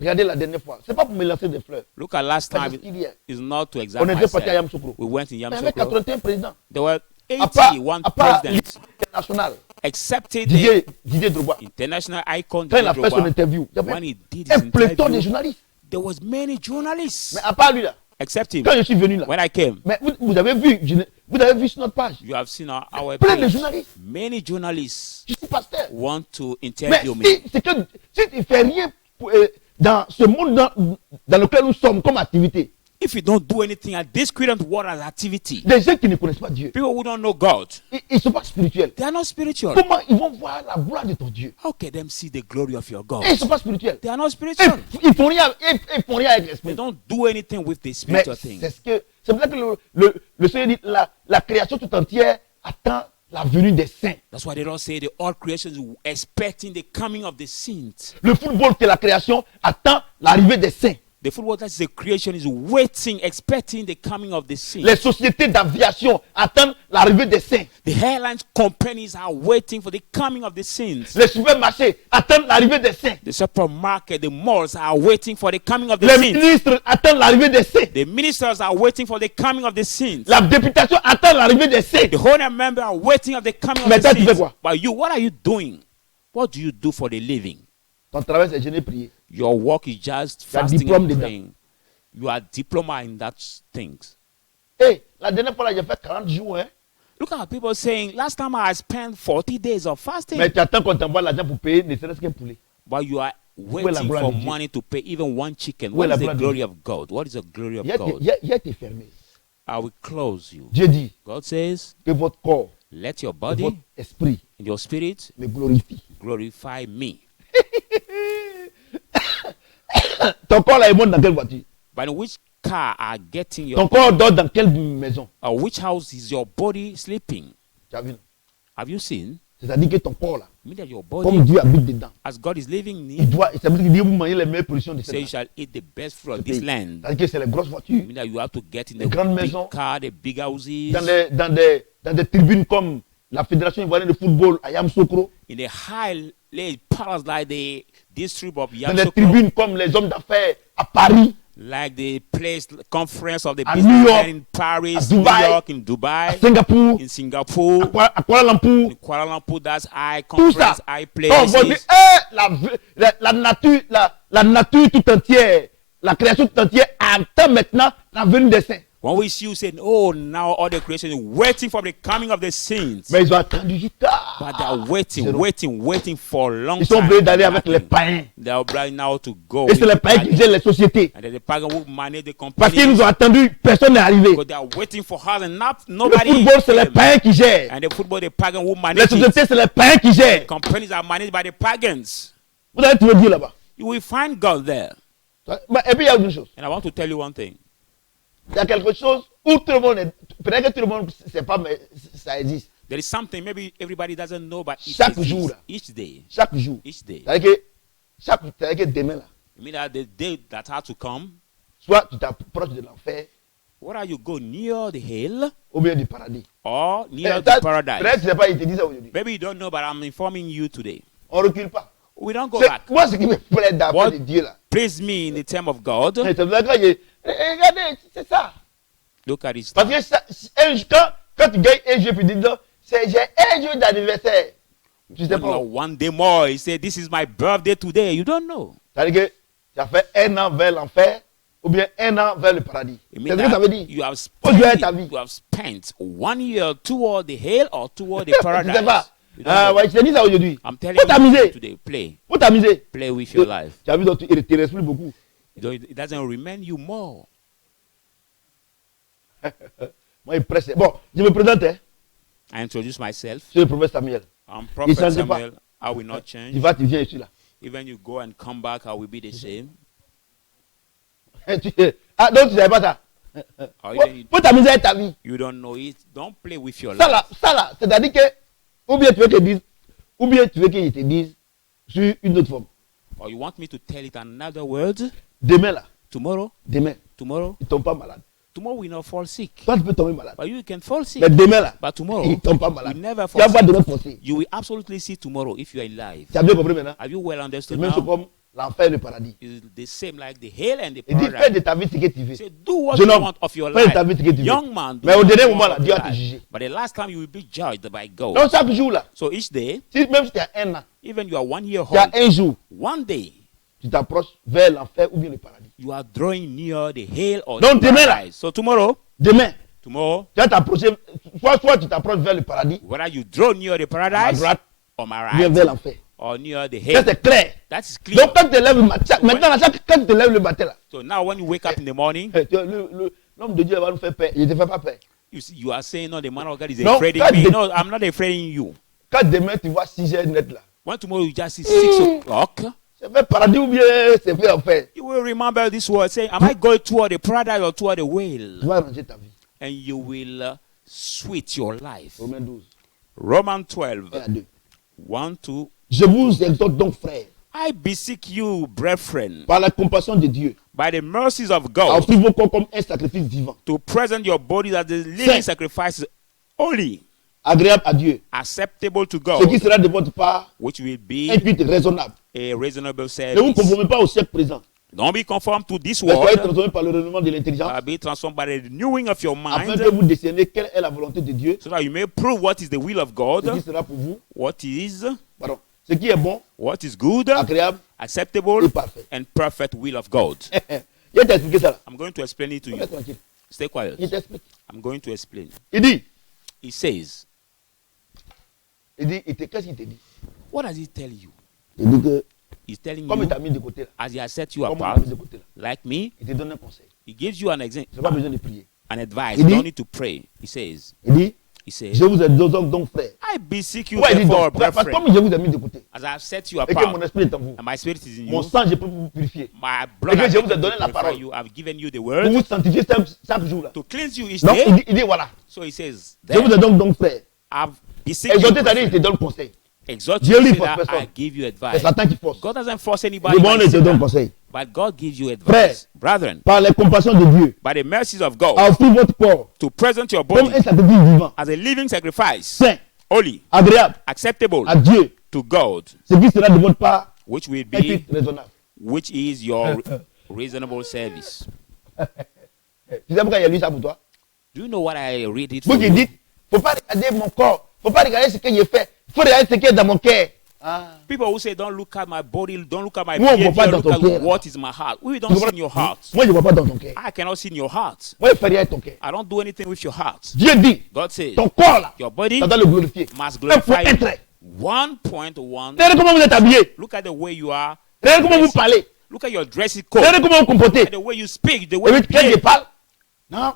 Regardez la dernière fois. C'est pas pour me lancer des fleurs. Look at last C'est time. parce qu'il y a- It's not to On examine était parti à myself. Yamoussoukro. We went in Mais avec Yamoussoukro. 81 présidents. There were À part 81 l'Union presidents, internationale. excepted the Didier Drogba. international icon Quand il a Didier fait son Drogba. interview, il y When avait he did un his peloton de interview, journalistes. there was many journalists, Mais à part lui là, except him. quand je suis venu là, When I came, mais vous avez vu sur notre page, you have seen our plein de page. journalistes. Many journalists Je suis pasteur. want to Mais interview me. c'est que si tu ne fais rien dans ce monde dans lequel nous sommes comme activité, If you don't do anything at this current world as activity, des gens qui ne connaissent pas Dieu, people who don't know God, ils ne sont pas spirituels. they are not spiritual. Comment ils vont voir la gloire de ton Dieu? How can them see the glory of your God? Et ils ne sont pas spirituels. They are not spiritual. Ils ne font rien avec They l'esprit. don't do anything with the Mais spiritual thing. c'est pour ça que le Seigneur dit la création tout entière attend la venue des saints. That's why they don't say the all creation is expecting the coming of the saints. Le football, c'est la création, attend l'arrivée des saints. The football that is the creation is waiting, expecting the coming of the saints. Les sociétés d'aviation attendent l'arrivée des saints. The airlines companies are waiting for the coming of the saints. Les supermarchés attendent l'arrivée des saints. The supermarket, the malls are waiting for the coming of the Les saints. ministres attendent l'arrivée des saints. The ministers are waiting for the coming of the saints. La députation attend l'arrivée des saints. The whole members are waiting of the coming of Mais the toi, tu fais saints. quoi? But you, what are you doing? What do you do for the living? Ton travail, c'est jeûner, prier. Your work is just Tu as fasting diplôme and dedans. praying. You are diploma in that things. Hey, la dernière fois, là, j'ai fait 40 jours. Hein. Look at people saying, last time I spent 40 days of fasting. Mais tu attends qu'on t'envoie l'argent pour payer ne serait-ce qu'un poulet. But you are Où est la waiting gloire for de Dieu? money to pay even one chicken. Où est What la is the gloire de glory Dieu? of God? What is the glory of Il God? y a été fermé. I will close you. Dieu dit God says, que votre corps let your et body votre esprit and your spirit me glorifient. glorify me. Ton corps là, il monte dans quelle voiture? But in which car are getting Ton your corps dort dans quelle maison? or which house is your body sleeping? Tu as vu? Have you seen? C'est-à-dire que ton corps là, Mean that your comme body, Dieu habite dedans, as God is living in il it, doit, ça veut dire qu'il dit vous mangez les meilleures productions de say cette you terre. shall eat the best fruit of this land. C'est-à-dire que c'est les grosses voitures, Mean that you have to get in Les the grandes big maisons. car, the big houses, dans des tribunes comme la Fédération ivoirienne de football à Yamoussoukro, in the high palace like the district of dans des Yamoussoukro, tribunes comme les hommes d'affaires à Paris, like the place conference of the À businessmen New York, in Paris, à Dubaï, New York, in à Dubai, Singapour, in Singapore, à Kuala Lumpur, in Kuala Lumpur. That's high tout ça. conference, high On va dire, places. la nature tout entière, la création tout entière attend maintenant la venue des saints. When we see you saying, "Oh, now all the creation is waiting for the coming of the saints," Mais ils ont attendu jusqu'à. but they are waiting, Zéro. waiting for a long Ils sont time. obligés d'aller avec les Nothing. païens. They are obliged now to go. Et with c'est les the païens qui pagan. gèrent les sociétés. And then the pagan will manage the Parce qu'ils company nous ont attendu, personne n'est arrivé. because they are waiting for us and Le nobody. football, c'est les came. païens qui gèrent. And the football, the pagan will Les manage it. sociétés, c'est les païens qui gèrent. Companies are managed by the pagans. Vous allez trouver Dieu là-bas. You will find God there. Et puis il y a une chose. And I want to tell you one thing. Il y a quelque chose où tout le monde est. Peut-être que tout le monde ne sait pas, mais ça existe. There is something maybe everybody doesn't know, but it Chaque exists jour, là. each day. Chaque jour. Each day. C'est-à-dire que demain, là, You mean that the day that had to come, soit tu t'approches de l'enfer whether you go near the hell ou bien du paradis. or Eh, near ça, the paradise. Peut-être que tu sais pas, il te dit ça aujourd'hui. Maybe you don't know, but I'm informing you today. On ne recule pas. We don't go C'est- back. Moi, ce qui me plaît d'affaire What? de Dieu, là. Please me in the term of God. C'est pour ça que regardez, c'est ça. Look at this. Parce que Quand tu gagnes un jeu, puis tu dis, non, j'ai un jour d'anniversaire. Tu sais When pas. you're one day more, he said, this is my birthday today. You don't know. C'est-à-dire que tu as fait 1 an vers l'enfer ou bien 1 an vers le paradis. It C'est means ce que ça veut that dire. you have Faut jouer spent, ta vie. you have spent 1 year toward the hell or toward the Tu sais paradise. pas. You don't Ah know. ouais, je te dis ça aujourd'hui. I'm telling Faut you t'amuser. today, play. Faut t'amuser. Play with your life. Tu as vu, donc, il ne te reste plus beaucoup. It doesn't remain you more. Moi, il presse. Bon, je me présente. Hein. I introduce myself. Je suis le prophète Samuel. I'm Il Prophet change pas. Samuel. I will not change. Tu vas, tu viens, je suis là. Even you go and come back, I will be the same. Ah, donc tu ne savais pas ça. Or Faut t'amuser avec ta vie. you don't know it. Don't play with your Ça life. là, c'est-à-dire que, ou bien tu veux qu'ils te disent sur une autre forme. Or you want me to tell it another word? Demain là, Tomorrow? demain, Tomorrow? ils ne tombent pas malade. Tomorrow we not fall sick. Toi, tu peux tomber malade. But you can fall sick. Mais demain là, But tomorrow, ils ne tombent pas you malade. never Tu vas fall voir de sick. l'autre côté. You will absolutely see tomorrow if you are alive. Tu as bien compris maintenant? Have you well C'est understood même chose now? comme l'enfer et le paradis. It's the same like the hell and the Il dit, fais paradise. de ta vie ce que tu veux. Say, do what Jeune you homme, want of your fais de ta vie life. ce que tu veux. Young man, do Mais au what dernier you moment want là, of Dieu your va te life. juger. But the last time you will be judged by God. Donc chaque jour là, So each day, même si tu as 1 an, even you are 1 year tu as old, un jour, one day tu t'approches vers l'enfer ou bien le paradis. you are drawing near the hell or Donc, the demain, là. paradise. So tomorrow, Demain, tu vas t'approcher, soit tu t'approches vers le paradis, whether you draw near the à paradise droite, or my ou bien vers right l'enfer. or near the Ça hell, c'est clair. that is clear. Donc quand tu te lèves le matin, maintenant là, quand tu te lèves le matin là, So now when you wake up in the morning, l'homme de Dieu va nous faire peur. Il ne te fait pas peur. you are saying, no, the man of God is No, afraid God of me. did- No, I'm not afraid of you. Quand demain tu vois 6 heures net là, When tomorrow you just see 6 o'clock, c'est vers paradis ou bien c'est vers enfer. you will remember this word saying, am I going toward the paradise or toward the Tu whale? vas arranger ta vie. And you will sweet your life. Romains 12, Romans 12, 1 à 2. 1, 2. Je vous exhorte donc, frères, I beseech you, brethren, par la compassion de Dieu, by the mercies of à God, offrir vos corps comme un sacrifice vivant, to present your bodies as a living Saint. sacrifice, holy, agréable à Dieu, acceptable to ce qui God, sera de votre part which will un be culte raisonnable. a reasonable Ne vous service. conformez pas au siècle présent, Don't be conformed to this mais soyez world, transformés par le renouvellement de l'intelligence, be transformed by the renewing of your afin mind, que vous discerniez quelle est la volonté de Dieu, so that you may prove what is the will of ce qui God, sera pour vous, what ce qui est bon, what is good, agréable acceptable, et parfait. and perfect will of God. Je vais t'expliquer ça là. I'm going to explain it to you. Reste tranquille. Stay quiet. Il t'explique. I'm going to explain. Il dit, He says, qu'est-ce qu'il te dit? what does he tell you? Il dit que, He's telling comme you, il t'a mis de côté là, as he has set you comme il t'a apart, mis de côté là, like me, il te donne un conseil. he gives you an Tu n'as pas example, besoin de prier. an advice. Il You dit- don't need to pray. He says, Il dit, je vous ai donc frère. I beseech you, Pourquoi il dit therefore, donc? Parce que brethren, comme je vous ai mis de côté, as I have set you et que apart, mon esprit est en vous, and my spirit is in mon you, sang, je peux vous purifier. my blood Et que has je vous ai taken donné to la purify parole. you. I've given you the Pour word vous sanctifier chaque jour là. to cleanse you each Donc, day. il dit voilà, So he says, je vous ai then donc frère. I've beseech you, Exhorté, c'est-à-dire, il te brethren, donne conseil. exhort Dieu you, lui so force that personne. I give you C'est advice. Satan qui force. God doesn't force Le anybody, bon, by il te donne Satan, conseil. but God gives you Frère, advice. Brethren, par les compassions de Dieu, by the mercies of à God, offrir votre corps to present your comme body un sacrifice vivant, as a living sacrifice, saint, holy, agréable acceptable à Dieu, to God, ce qui sera de votre part which will un be, culte raisonnable. which is your reasonable service. Tu sais pourquoi il a lu ça pour toi? Do you know what I read it Vous for qui you? dites, faut pas regarder mon corps, faut pas regarder ce que j'ai fait, faut regarder ce qui est dans mon cœur. Ah. People who say, don't look at my body, don't look at my Nous, on voit pas behavior, dans look ton at cœur, là. what is my heart. We Tu don't see comprends? in your heart. Moi, je ne vois pas dans ton cœur. I cannot see in your heart. Moi, je fais rien avec ton cœur. I don't do anything with your heart. Dieu dit, God says, ton corps là, your body ça doit le glorifier. must Un point, glorify un you. trait. 1.1. Regardez comment vous êtes habillés. Look at the way you are. Regardez comment vous parlez. Look at your dressing code. Regardez comment vous comportez. The way you speak, the Et way you puis, quand je behave. parle, non,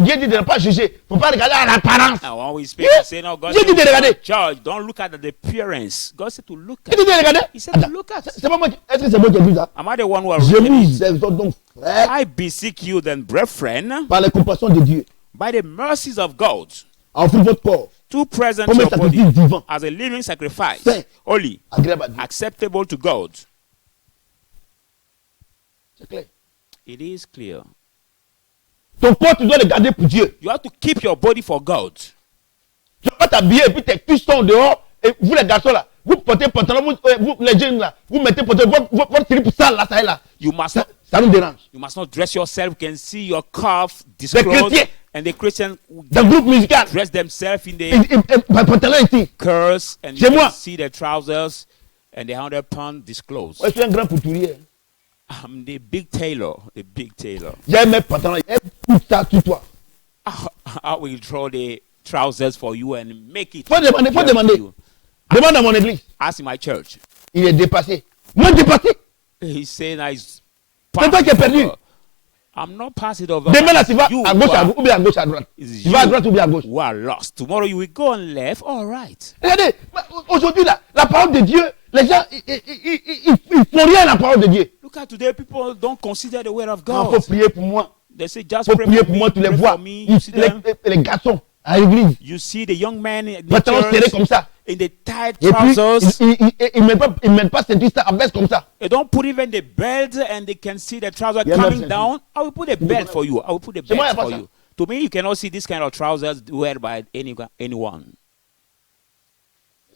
Dieu dit de ne pas juger. Il ne faut pas regarder à l'apparence. Now, when we speak, Yeah. we say, no, God Dieu said, dit de regarder. judge. Don't look at the appearance. God said to look Il at. dit de regarder. He said to Attends, look at. c'est pas moi est-ce que c'est moi qui ai dit ça? Am I the one who has Je written it? vous exhorte donc, frère, I beseech you then, brethren, par les compassions de Dieu, by the mercies of God, à offrir votre corps to present comme un your body sacrifice vivant, as a living sacrifice, Saint. holy, agréable à Dieu. acceptable to God. C'est clair. It is clear. Ton corps, tu dois le garder pour Dieu. You have to keep your body for God. Tu ne vas pas t'habiller et puis tes cuisses sont dehors. Et vous, les garçons là, vous portez pantalon, vous, les jeunes là, vous mettez votre slip sale là, ça est là. You must not, Ça nous dérange. you must not dress yourself. You can see your calf Les disclosed. chrétiens, And the Christians Dans le groupe musical. dress themselves in the Pantalon ici. curls and C'est you moi. can see their trousers and the 100-pound disclosed. Moi, je suis un grand couturier. I'm the big tailor, the big tailor. J'ai mes pantalons. Tout ça, tout toi. I will draw the trousers for you and make it. Faut demander, faut clear to demander. you. Demande à mon église. Ask in my church. Il est dépassé. Moi, dépassé. He's saying he's C'est toi qui es perdu. I'm not passing over. Demain, là, tu vas You à gauche, are- ou bien à gauche, à droite. It's Tu vas à you droite ou bien à gauche. who are lost. Tomorrow you will go on left. All right. Regardez, aujourd'hui, là, la parole de Dieu, les gens, ils font rien à la parole de Dieu. Look at today, people don't consider the word of Il faut God. prier pour moi. They say just Il faut pray prier for pour me. moi, tu les Pray vois. for me. You see them. Les garçons à l'église, You see the young men in the pantalons serrés church comme ça. in the tight Et puis, trousers. ils ne mettent pas ceinture, ça abaisse comme ça. They don't put even the belt and they can see the trouser Yeah, coming that's down. I will put a belt for you. I will put a C'est moi, belt y a pas for ça. you. To me, you cannot see this kind of trousers wear by anyone.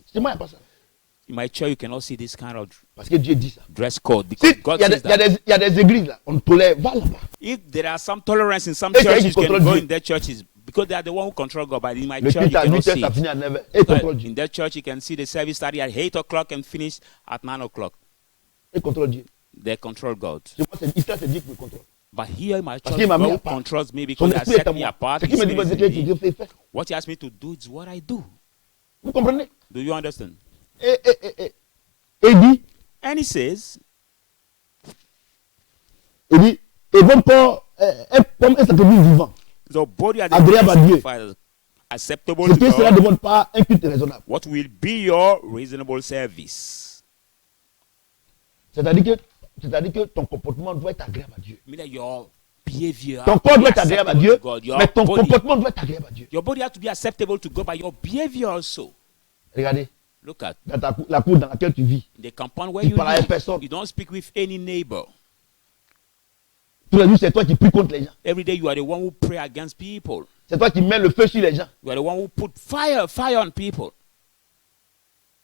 C'est moi, il n'y a pas ça. In my church, you cannot see this kind of Parce que Dieu dit ça. dress code Si, because il God y, a says des- il y a that. des- il y a des églises là, on tolère, va là-bas. If there are some tolerance in some Et c'est eux churches, qui you can contrôlent go Dieu. in their churches because they are the one who control God. But in my Le church, culte you à cannot 8h, see ça it. finit à 9h. Et contrôle Dieu. In their church, you can see the service started at 8 o'clock and finish at 9 o'clock. Et contrôle Dieu. They control God. Chez moi, c'est Israël, c'est Dieu qui me contrôle. But here in my Parce church, qu'il m'a mis à God part. controls me Son because He has esprit est set à me moi. apart. Ce His qui me dit, spirit is vas-y, in me. Dieu fait, fais. What He asked me to do is what I do. Vous comprenez? Do you understand? Et il dit, And He says, et votre corps est comme un sacrifice vivant. the body at the Agréable à Dieu. sacrifice, acceptable Ce to qui sera God. de votre part un culte raisonnable. What will be your reasonable service? C'est-à-dire que ton comportement doit être agréable à Dieu. Meaning your behavior. Ton has to corps be doit être agréable à acceptable Dieu, to God. Your mais ton body- comportement doit être agréable à Dieu. Your body has to be acceptable to God, but your behavior also. Regardez, Look at dans la cour dans laquelle tu vis, the compound where tu you parles à live. personne. You don't speak with any neighbor. tous les jours, c'est toi qui pries contre les gens. Every day you are the one who pray against people. C'est toi qui mets le feu sur les gens. You are the one who put fire on people.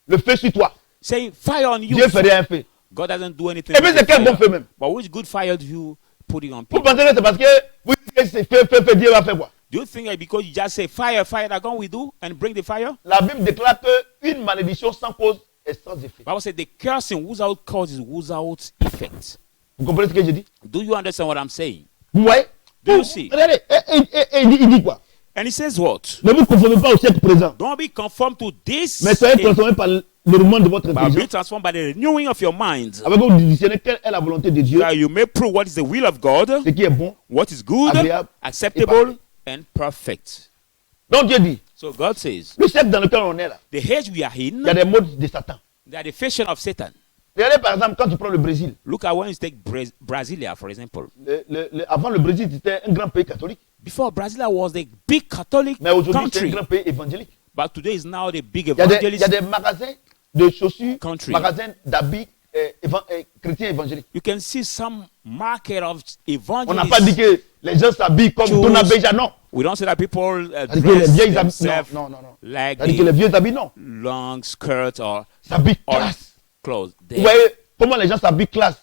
Le feu sur toi. Saying fire on you. Dieu fait rien fait. God doesn't do anything. Et puis with c'est the quel bon fire. feu même. But which good fire do you put it on Vous people? pensez que c'est parce que vous dites que c'est feu, Dieu va faire quoi? Do you think that because you just say fire, that God will do and bring the fire? La Bible déclare qu'une malédiction sans cause est sans effet. Bible said the cursing without cause is without effect. Vous comprenez ce que je dis? Do you understand what I'm saying? Vous voyez? Do you see? Regardez, il dit quoi? And he says what? Ne vous conformez pas au siècle présent, Don't be conformed to this. mais soyez age, transformés par le monde de votre but be intelligence. transformed by the renewing of your mind, Avec vous discernez quelle est la volonté de Dieu, that you may prove what is the will of God, ce qui est bon. what is good, Agréable acceptable, and perfect. Donc Dieu dit, So God says, le siècle dans lequel on est là, the age we are il y a in, des modes de Satan. they are the fashion of Satan. Regardez par exemple, quand tu prends le Brésil, Look at when you take Brasilia, for example. avant le Brésil, c'était un grand pays catholique, Before, Brasilia was the big Catholic mais aujourd'hui, c'est un country, grand pays évangélique. but today is now the big Il y a evangelist. des magasins de chaussures, Country. magasins d'habits chrétiens évangéliques. You can see some market of On n'a pas dit evangelists. que les gens s'habillent comme Choose- Dona Beja, non. We don't say that people C'est-à-dire que les dress vieilles habits, themselves non. like C'est-à-dire que les the vieux habits, non. long skirts or S'habillent or classe. clothes. Vous They- voyez comment les gens s'habillent classe.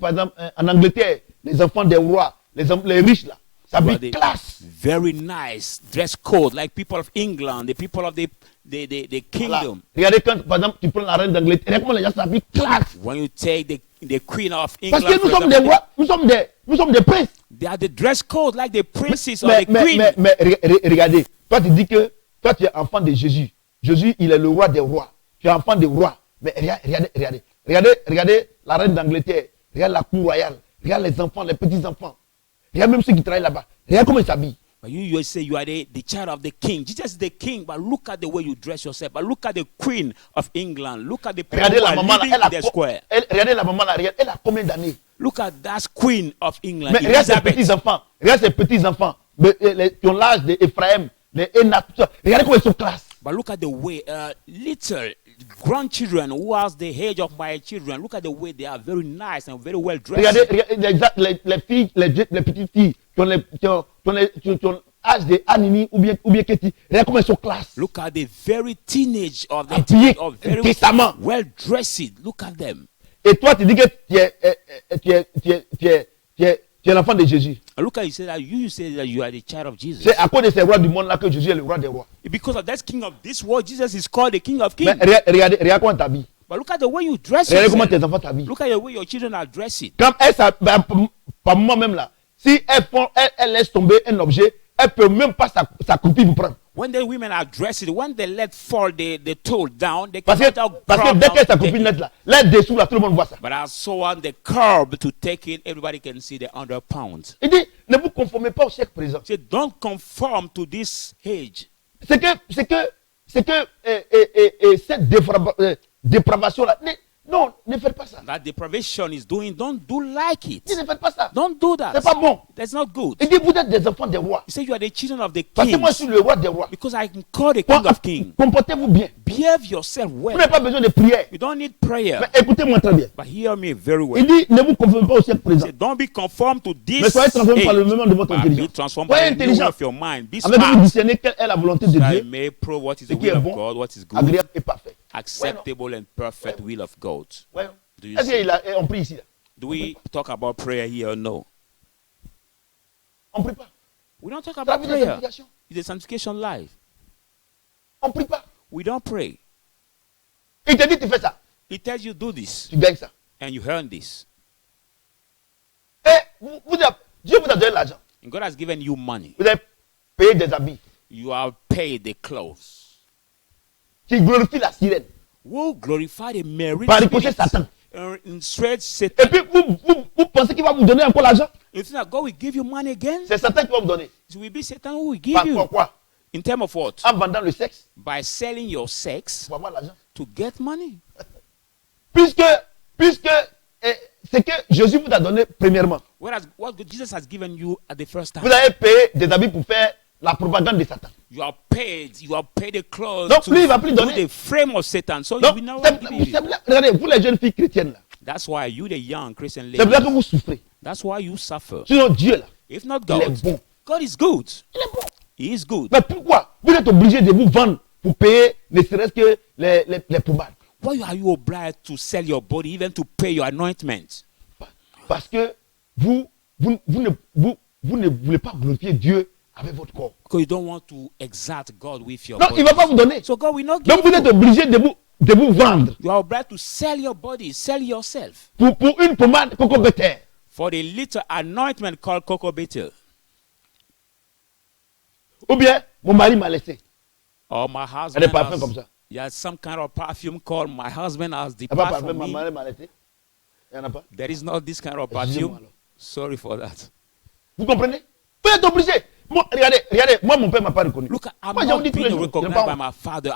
Par exemple, en Angleterre, les enfants des rois, les riches là, s'habillent they- classe. very nice dress code, like people of England, the people of the Voilà. kingdom. Regardez quand, par exemple, tu prends la reine d'Angleterre, regardez comment les gens s'habillent classe. When you take the queen of Parce England, que nous for sommes des example, rois, nous sommes des princes. they are the dress code like the princess or Mais, the queen. regardez, toi tu dis que toi tu es enfant de Jésus. Jésus, il est le roi des rois. Tu es enfant des rois. Mais regardez la reine d'Angleterre. Regarde la cour royale. Regarde les enfants, les petits-enfants. Regarde même ceux qui travaillent là-bas. Regarde comment ils s'habillent. But you say you are the child of the king. Jesus is the king, but look at the way you dress yourself. But look at the queen of England. Look at the people Regardez who la are maman là, living in the elle square. regardez la maman là, elle a combien d'années? Look at that queen of England, Mais regarde ses Elizabeth. petits-enfants. Regarde ses petits-enfants. Qui ont l'âge d'Ephraïm, les Énat, tout ça. Regardez comment ils sont classe. But look at the way little grandchildren who has the age of my children, look at the way they are very nice and very well dressed. Regardez les filles, les petites filles qui ont l'âge de Anini ou bien Ketty. Regarde comment ils sont classe. Look at the very teenage of the Habillés of very décemment. well dressed. Look at them. Et toi, tu dis que Tu es l'enfant de Jésus. And look at you say that you say that you are the child of Jesus. C'est à cause de ces rois du monde là que Jésus est le roi des rois. Because of that king of this world, Jesus is called the king of Mais kings. regarde comment t'habilles. But look at the way you dress Regardez comment yourself. tes enfants t'habillent. Look at the way your children are dressing. Quand par moi-même là, si elles laissent tomber un objet, elles ne peuvent même pas s'accroupir pour prendre. When the women are dressed, when they let fall the tool down, they Parce cannot que grab dès down qu'elles to s'accroupissent take it. net là, là dessous là, tout le monde voit ça. But as so on the curb to take it, everybody can see the 100 pounds. Il dit, ne vous conformez pas au siècle présent. Say, don't conform to this age. C'est que cette dépravation là, non, ne faites pas ça. That deprivation is doing, don't do like it. Il dit, ne faites pas ça. Don't do that. C'est pas bon. That's not good. Il dit, vous êtes des enfants des rois. He said you are the children of the Parce que moi, je kings. suis le roi des rois. Because I am called the king of kings. Comportez-vous bien. Behave yourself Vous well. n'avez pas besoin de prière. You don't need prayer. Mais écoutez-moi très bien. But hear me very well. Il dit, ne vous conformez pas au siècle présent. Say, don't be conformed to Mais this soyez transformés par le age. mouvement de votre But be intelligence. transformed Soyez by the renewal intelligent. of your mind. Be Avec vous smart. discerner quelle est la volonté de So that Dieu, you may prove what is ce the qui est will of bon, God, what is good, agréable et parfait. acceptable and perfect will of God. Ouais. Do you Est-ce see? qu'on prie ici là? Do we talk about prayer here or no? On ne prie pas. We don't talk La about vie de prayer. sanctification. It's a sanctification life. On ne prie pas. We don't pray. Il te dit, tu fais ça. He tells you do this Tu gagnes ça. and you earn this. Et Dieu vous a donné l'argent. And God has given you money. Vous avez payé des habits You have paid the clothes. qui glorifient la sirène. Will glorify the merit Par ricochet, Satan. in straight Et Satan. puis, vous pensez qu'il va vous donner encore l'argent? You think that God will give you money again? C'est Satan qui va vous donner. It will be Satan who will give Par you. pourquoi? In terms of what? En vendant le sexe By selling your sex pour avoir l'argent. to get money. Puisque c'est que Jésus vous a donné premièrement. Whereas what Jesus has given you at the first time. Vous avez payé des habits pour faire la propagande de Satan. You have paid the clothes Donc, to lui, il va plus do donner. the frame of Satan. So Donc, you will now c'est- give you. regardez, vous les jeunes filles chrétiennes là, That's why you, the young Christian c'est pour ça que ladies, vous souffrez. that's why you suffer. Sinon, Dieu là, If not il est God, bon. God is good. Il est bon. He is good. Mais pourquoi vous êtes obligé de vous vendre pour payer ne serait-ce que les pommades? Why are you obliged to sell your body even to pay your anointment? Parce que vous ne voulez pas glorifier Dieu avec votre corps. Because you don't want to exalt God with your Non, il body. ne va pas vous donner. So God will not give Donc vous êtes you. obligé de vous vendre You are obliged to sell your body, sell yourself pour une pommade coco butter. for the little anointment called cocoa butter. Ou bien, mon mari m'a laissé. Or my Il y a husband des parfums comme has, ça. yeah, some kind of perfume called my husband has Il n'y a pas de departed parfum, from ma me. mari m'a laissé. Il n'y en a pas. There is not this kind of Excusez-moi perfume. alors. Sorry for that. Vous comprenez? Vous êtes obligé. Moi, regardez, moi mon père ne m'a pas reconnu. Look, I'm Moi, j'ai not dit tous les being jours. recognized je n'ai by pas honte. my father.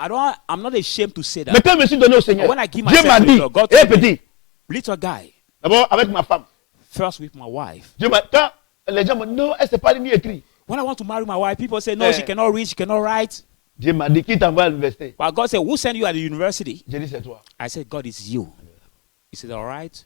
I'm not ashamed to say Mais that. quand je me suis donné au Seigneur, When I give Dieu myself m'a to dit, God, God hé told me, petit, little guy, d'abord avec ma femme, first with my wife. quand les gens me disent, non, elle ne sait pas ni écrire. When I want to marry my wife, people say, no, Eh. she cannot read, she cannot write. Dieu m'a dit, qui t'envoie à l'université? But God said, who sent you at the university? J'ai dit, c'est toi. I said, God is you. He said, all right.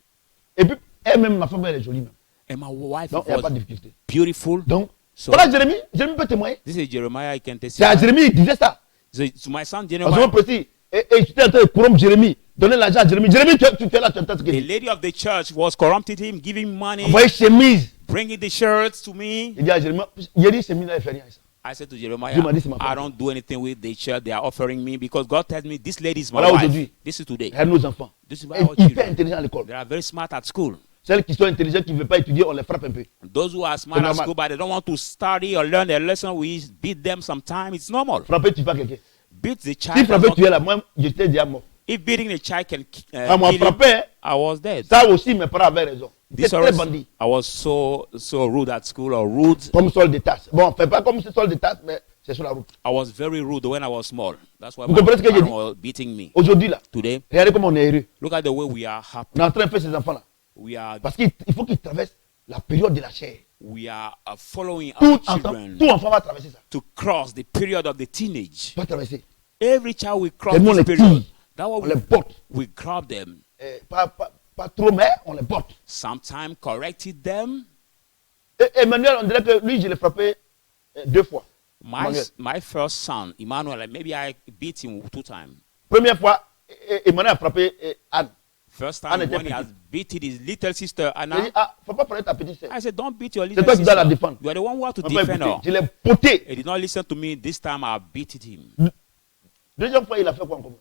Et puis, elle-même, ma femme, elle est jolie même. And my wife Donc, il n'y a pas de was difficulté. beautiful. Donc, So voilà Jérémie peut témoigner. this is Jeremiah, I can C'est à testify. Jérémie, il disait ça. So to my son En ce Jeremiah, moment précis, et j'étais en train de corrompre Jérémie, donner l'argent à Jérémie. Jérémie, tu es là, tu entends ce the qu'il dit. lady of the church was corrupted him, giving money, Envoyez chemise. bringing the shirts to me. Il dit à Jérémie, il dit chemise là, il fait rien. Ça. I said to Jeremiah, Dieu m'a dit, c'est ma I femme. don't do anything with the church they are offering me because God tells me this lady is my Voilà wife. aujourd'hui. This is today. Regarde nos enfants. This is Et why our hyper children, intelligents à l'école. they are very smart at school. Celles qui sont intelligentes, qui ne veulent pas étudier, on les frappe un peu. Those who are smart at normal. school but they don't want to study or learn their lesson, we beat them sometimes. It's normal. Frapper, tu fais quelqu'un. Beat the Si child. frapper, tu es là, moi, j'étais déjà mort. If beating the child can Quand moi, kill him, frapper, hein, I was dead. ça aussi, mes parents avaient raison. This J'étais très always, bandit. I was so rude at school or rude. Comme sol de tasse. Bon, fait pas comme ce sol de tasse, mais c'est sur la route. I was very rude when I was small. That's why Vous my comprenez ce que j'ai parents dit? were beating me. Aujourd'hui, là, Today, regardez comment on est heureux. look at the way we are happy. On est en train de faire ces enfants-là. We are Parce qu'il faut qu'ils traversent la période de la chair. following our children Tout enfant va traverser ça. to cross the period of the teenage. Va traverser. Every child will cross Tellement this les period. tire. That On way les porte. we grab them. Pas trop, mais on les porte. Sometimes corrected them. Et Emmanuel, on dirait que lui, je l'ai frappé 2 fois. My first son, Emmanuel, maybe I beat him 2 times. Première fois, Emmanuel a frappé Anne. First Anne time était when he has petite. beaten his little sister J'ai dit, Anna, ah, faut pas parler de ta petite sœur. I said, don't beat your C'est little toi qui dois la sister. défendre. You are the one who has to On m'a defend écouté. her. Je l'ai poté. He did not listen to me. This time I beat him. Deuxième fois, il a fait quoi encore?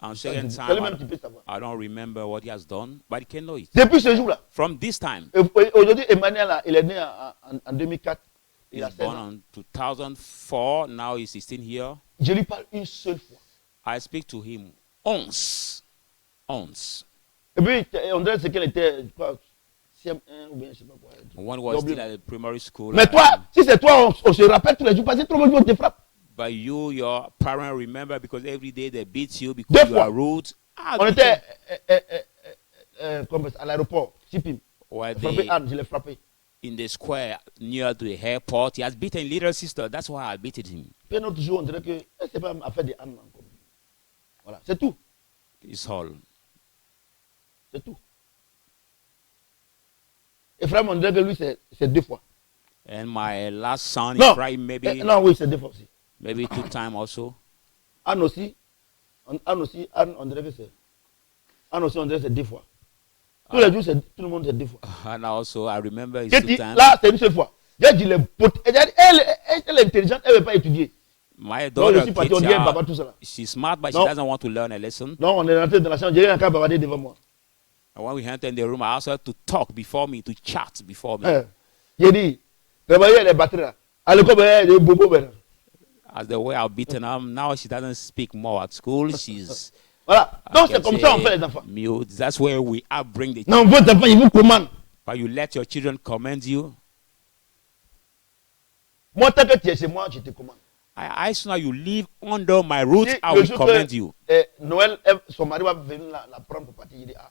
And second C'est time, lui-même qui peut savoir. I don't remember what he has done, but he can know it. Depuis ce jour-là, From this time, aujourd'hui, Emmanuel, là, il est né en 2004. Il a he's 16 born ans. in 2004. Now he's 16 here. Je lui parle une seule fois. I speak to him once. Once. Et puis, on dirait qu'elle était, je crois, CM1 ou bien je sais pas quoi. One was still at the primary school. Mais toi, si c'est toi, on se rappelle tous les jours, parce que trop de jours, on te frappe. But you, your parents remember because every day they beat you Deux because you fois. are rude. On était à l'aéroport, Sipim. While J'ai frappé Anne, je l'ai frappé. in the square near to the airport, he has beaten little sister. That's why I beaten him. Puis un autre jour, on dirait que c'est pas affaire de Anne encore. Voilà, c'est tout. It's all. C'est tout. Ephraim, on dirait que lui, c'est deux fois. And my last son, Non, Ephraim, maybe non, oui, c'est deux fois aussi. maybe 2 times also. Anne aussi, Anne, on dirait que c'est. Anne aussi, on dirait que c'est deux fois. Tous les jours, tout le monde, c'est deux fois. And also, I remember it's J'ai 2 dit, times. là, c'est une seule fois. J'ai dit, les potes. Elle est intelligente, elle ne veut pas étudier. My Donc, je daughter, suis parti, on dirait Baba tout ça là. she's smart, but No. she doesn't want to learn a lesson. Donc, on est rentré dans la chambre, j'ai encore babadé devant moi. And when we entered in the room, I asked her to talk before me, to chat before me. J'ai dit, travailler les batteries là. À l'école, il y a bobo. As the way I've beaten her, now she doesn't speak more at school. She's Voilà. I Donc, can c'est comme ça on fait say les enfants. mute. That's where we upbring the Non, vos enfants, ils vous commandent. But you let your children command you. Moi, tant que tu es chez moi, je te commande. As soon as you live under my roof, Si I le will jour command que, you. Noël, son mari va venir la prendre pour partir. Il dit, ah,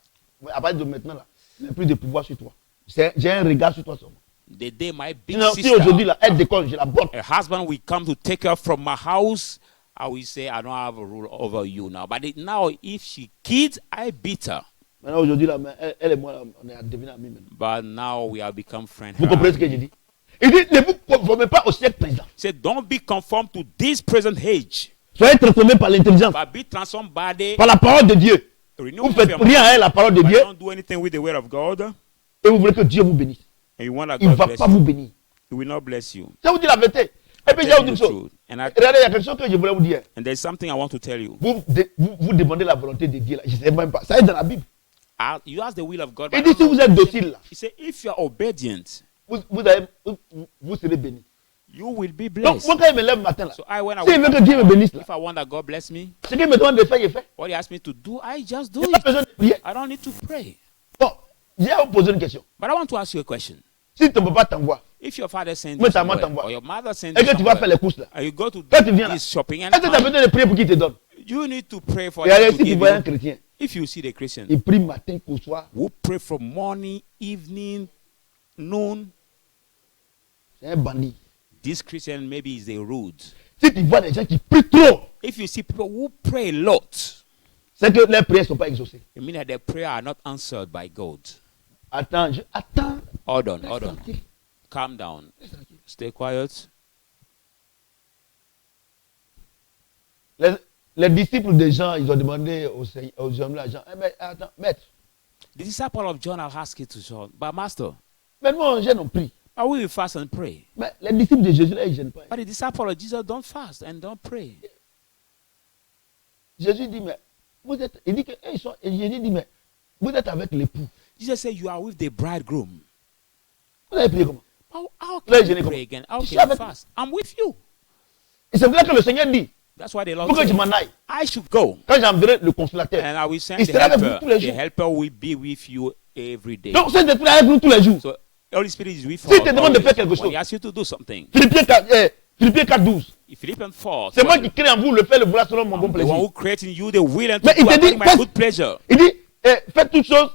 à partir de maintenant, là, il n'y a plus de pouvoir sur toi. J'ai un regard sur toi seulement. The day my big Sinon, si sister, aujourd'hui, là, elle décolle, je la botte. a husband will come to take her from my house, I will say, I don't have a rule over you now. But now, if she kids, I beat her. Maintenant, aujourd'hui, là, elle et moi, là, on est à devenir amis maintenant. But now we have become friends. Vous comprenez ce que je dis? Il dit, ne vous conformez pas au siècle présent. He said, don't be conformed to this present age, Soyez transformés par l'intelligence, but be transformed by the par la parole de Dieu. renewing Vous ne of faites your rien mind. à la parole de But Dieu don't do anything with the word of God, and et vous voulez que Dieu vous bénisse. you want that Il ne God va bless pas you. vous bénir. He will not bless you. Je vous dis la vérité. Et puis, je Tell vous dis you une the chose. truth. Regardez, il y a quelque chose que je voulais vous dire. And there's something I want to tell you. Vous demandez la volonté de Dieu. Là. Je ne sais même pas. Ça est dans la Bible. You ask the will of God. Il but dit, I si don't vous know. êtes docile, là, He said, if you are obedient, vous serez bénis. you will be Donc, blessed. moi, quand il me lève le matin, là, So when I s'il wake veut up, que Dieu me bénisse, là, if I want that God bless me, ce qu'il me demande de faire, il fait. what he asks me to do, I just do Il n'y a pas it. besoin de prier. I don't need to pray. Bon, je vais vous poser une question. But I want to ask you a question. Si ton papa t'envoie, If your father sends Mais you ta maman somewhere, t'envoie. or your mother sends et you que tu vas faire somewhere, les courses, là, and you go to quand tu viens là, this shopping and est-ce que tu as besoin de prier pour qu'il te donne? you need to pray for Et them allez, to si tu give vois un you. chrétien, If you see the Christian il prie matin qu'au soir, who pray from morning, evening, noon, c'est un bandit. this Christian maybe is a rude. Si tu vois des gens qui prient trop, If you see people who pray a lot, c'est que leurs prières ne sont pas exaucées. it means that their prayer are not answered by God. Attends, attends. Hold on, Reste hold on. tranquille, Calm down. reste tranquille. Stay quiet. Les disciples de Jean, ils ont demandé aux hommes là, Jean, mais attends, maître, The disciple of John have asked it to John, but master, mais nous on gêne, on prie. I will fast and pray. Mais les disciples de Jésus là, ils ne gênent pas. But the disciple of Jesus don't fast and don't pray. Jésus dit, mais vous êtes, il dit que, et Jésus dit, mais vous êtes avec l'époux. Jesus said, you are with the bridegroom. Vous avez prié comment? How Là, can je you n'ai pray compris. again? How Je suis can you avec- fast? I'm with you. Et c'est vrai que le Seigneur dit, That's why the Lord pour que je said, m'en aille. I should go. Quand j'enverrai le consolateur. And I will send Il the sera avec vous helper. tous les The jours. helper will be with you every day. Donc, c'est d'être avec nous tous les jours. So Holy Spirit is with Si us te demande de always. faire quelque When chose. he asks you to do something. Philippiens 4, 12. Philippians 4. C'est moi qui crée en vous le fait, le vouloir selon mon bon The one plaisir. who creates in you the will and to Mais il do te dit, according to my good pleasure. il dit, faites toutes choses,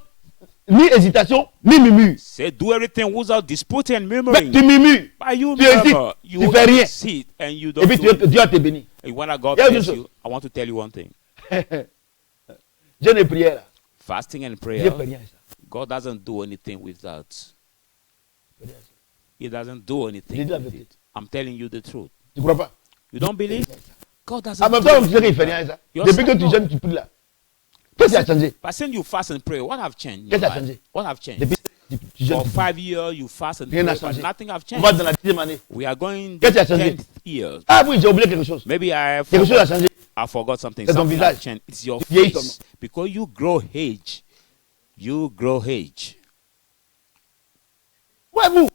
ni hésitation, ni murmure. Say, do everything without disputing and Mais murmuring. tu murmures. But you Tu hésites, murmur, tu you fais rien. sit and you Et don't puis do tu veux que it. Dieu te bénisse. And when God Il y a une bless chose. you, I want to tell you one thing. Jeûne et prière, là. Fasting and Dieu prayer, ne fait rien à ça. God doesn't do anything with that. Il fait rien à ça. He doesn't do Il anything dit la with vérité. it. I'm telling you the truth. Tu ne crois pas? You don't believe? God doesn't En même do temps, tu sais qu'il ne anything fait with rien à that. ça. Your Depuis que son tu knows. jeûnes, tu pries là. Qu'est-ce qui a changé? But since you fast and pray, what have changed? Qu'est-ce qui a changé? What have changed? Depuis tu jeûnes, For 5 years, you fast and rien n'a pray, but changé. nothing have On va changed. dans la 10e année. We are going Qu'est-ce qui a to changé? 10th year. Ah oui, j'ai oublié quelque chose. Maybe Quelque chose a changé. I forgot something. C'est ton Something has visage. changed. It's your Tu vieillis face. seulement. Because you grow age. You grow age. Ouais, vous.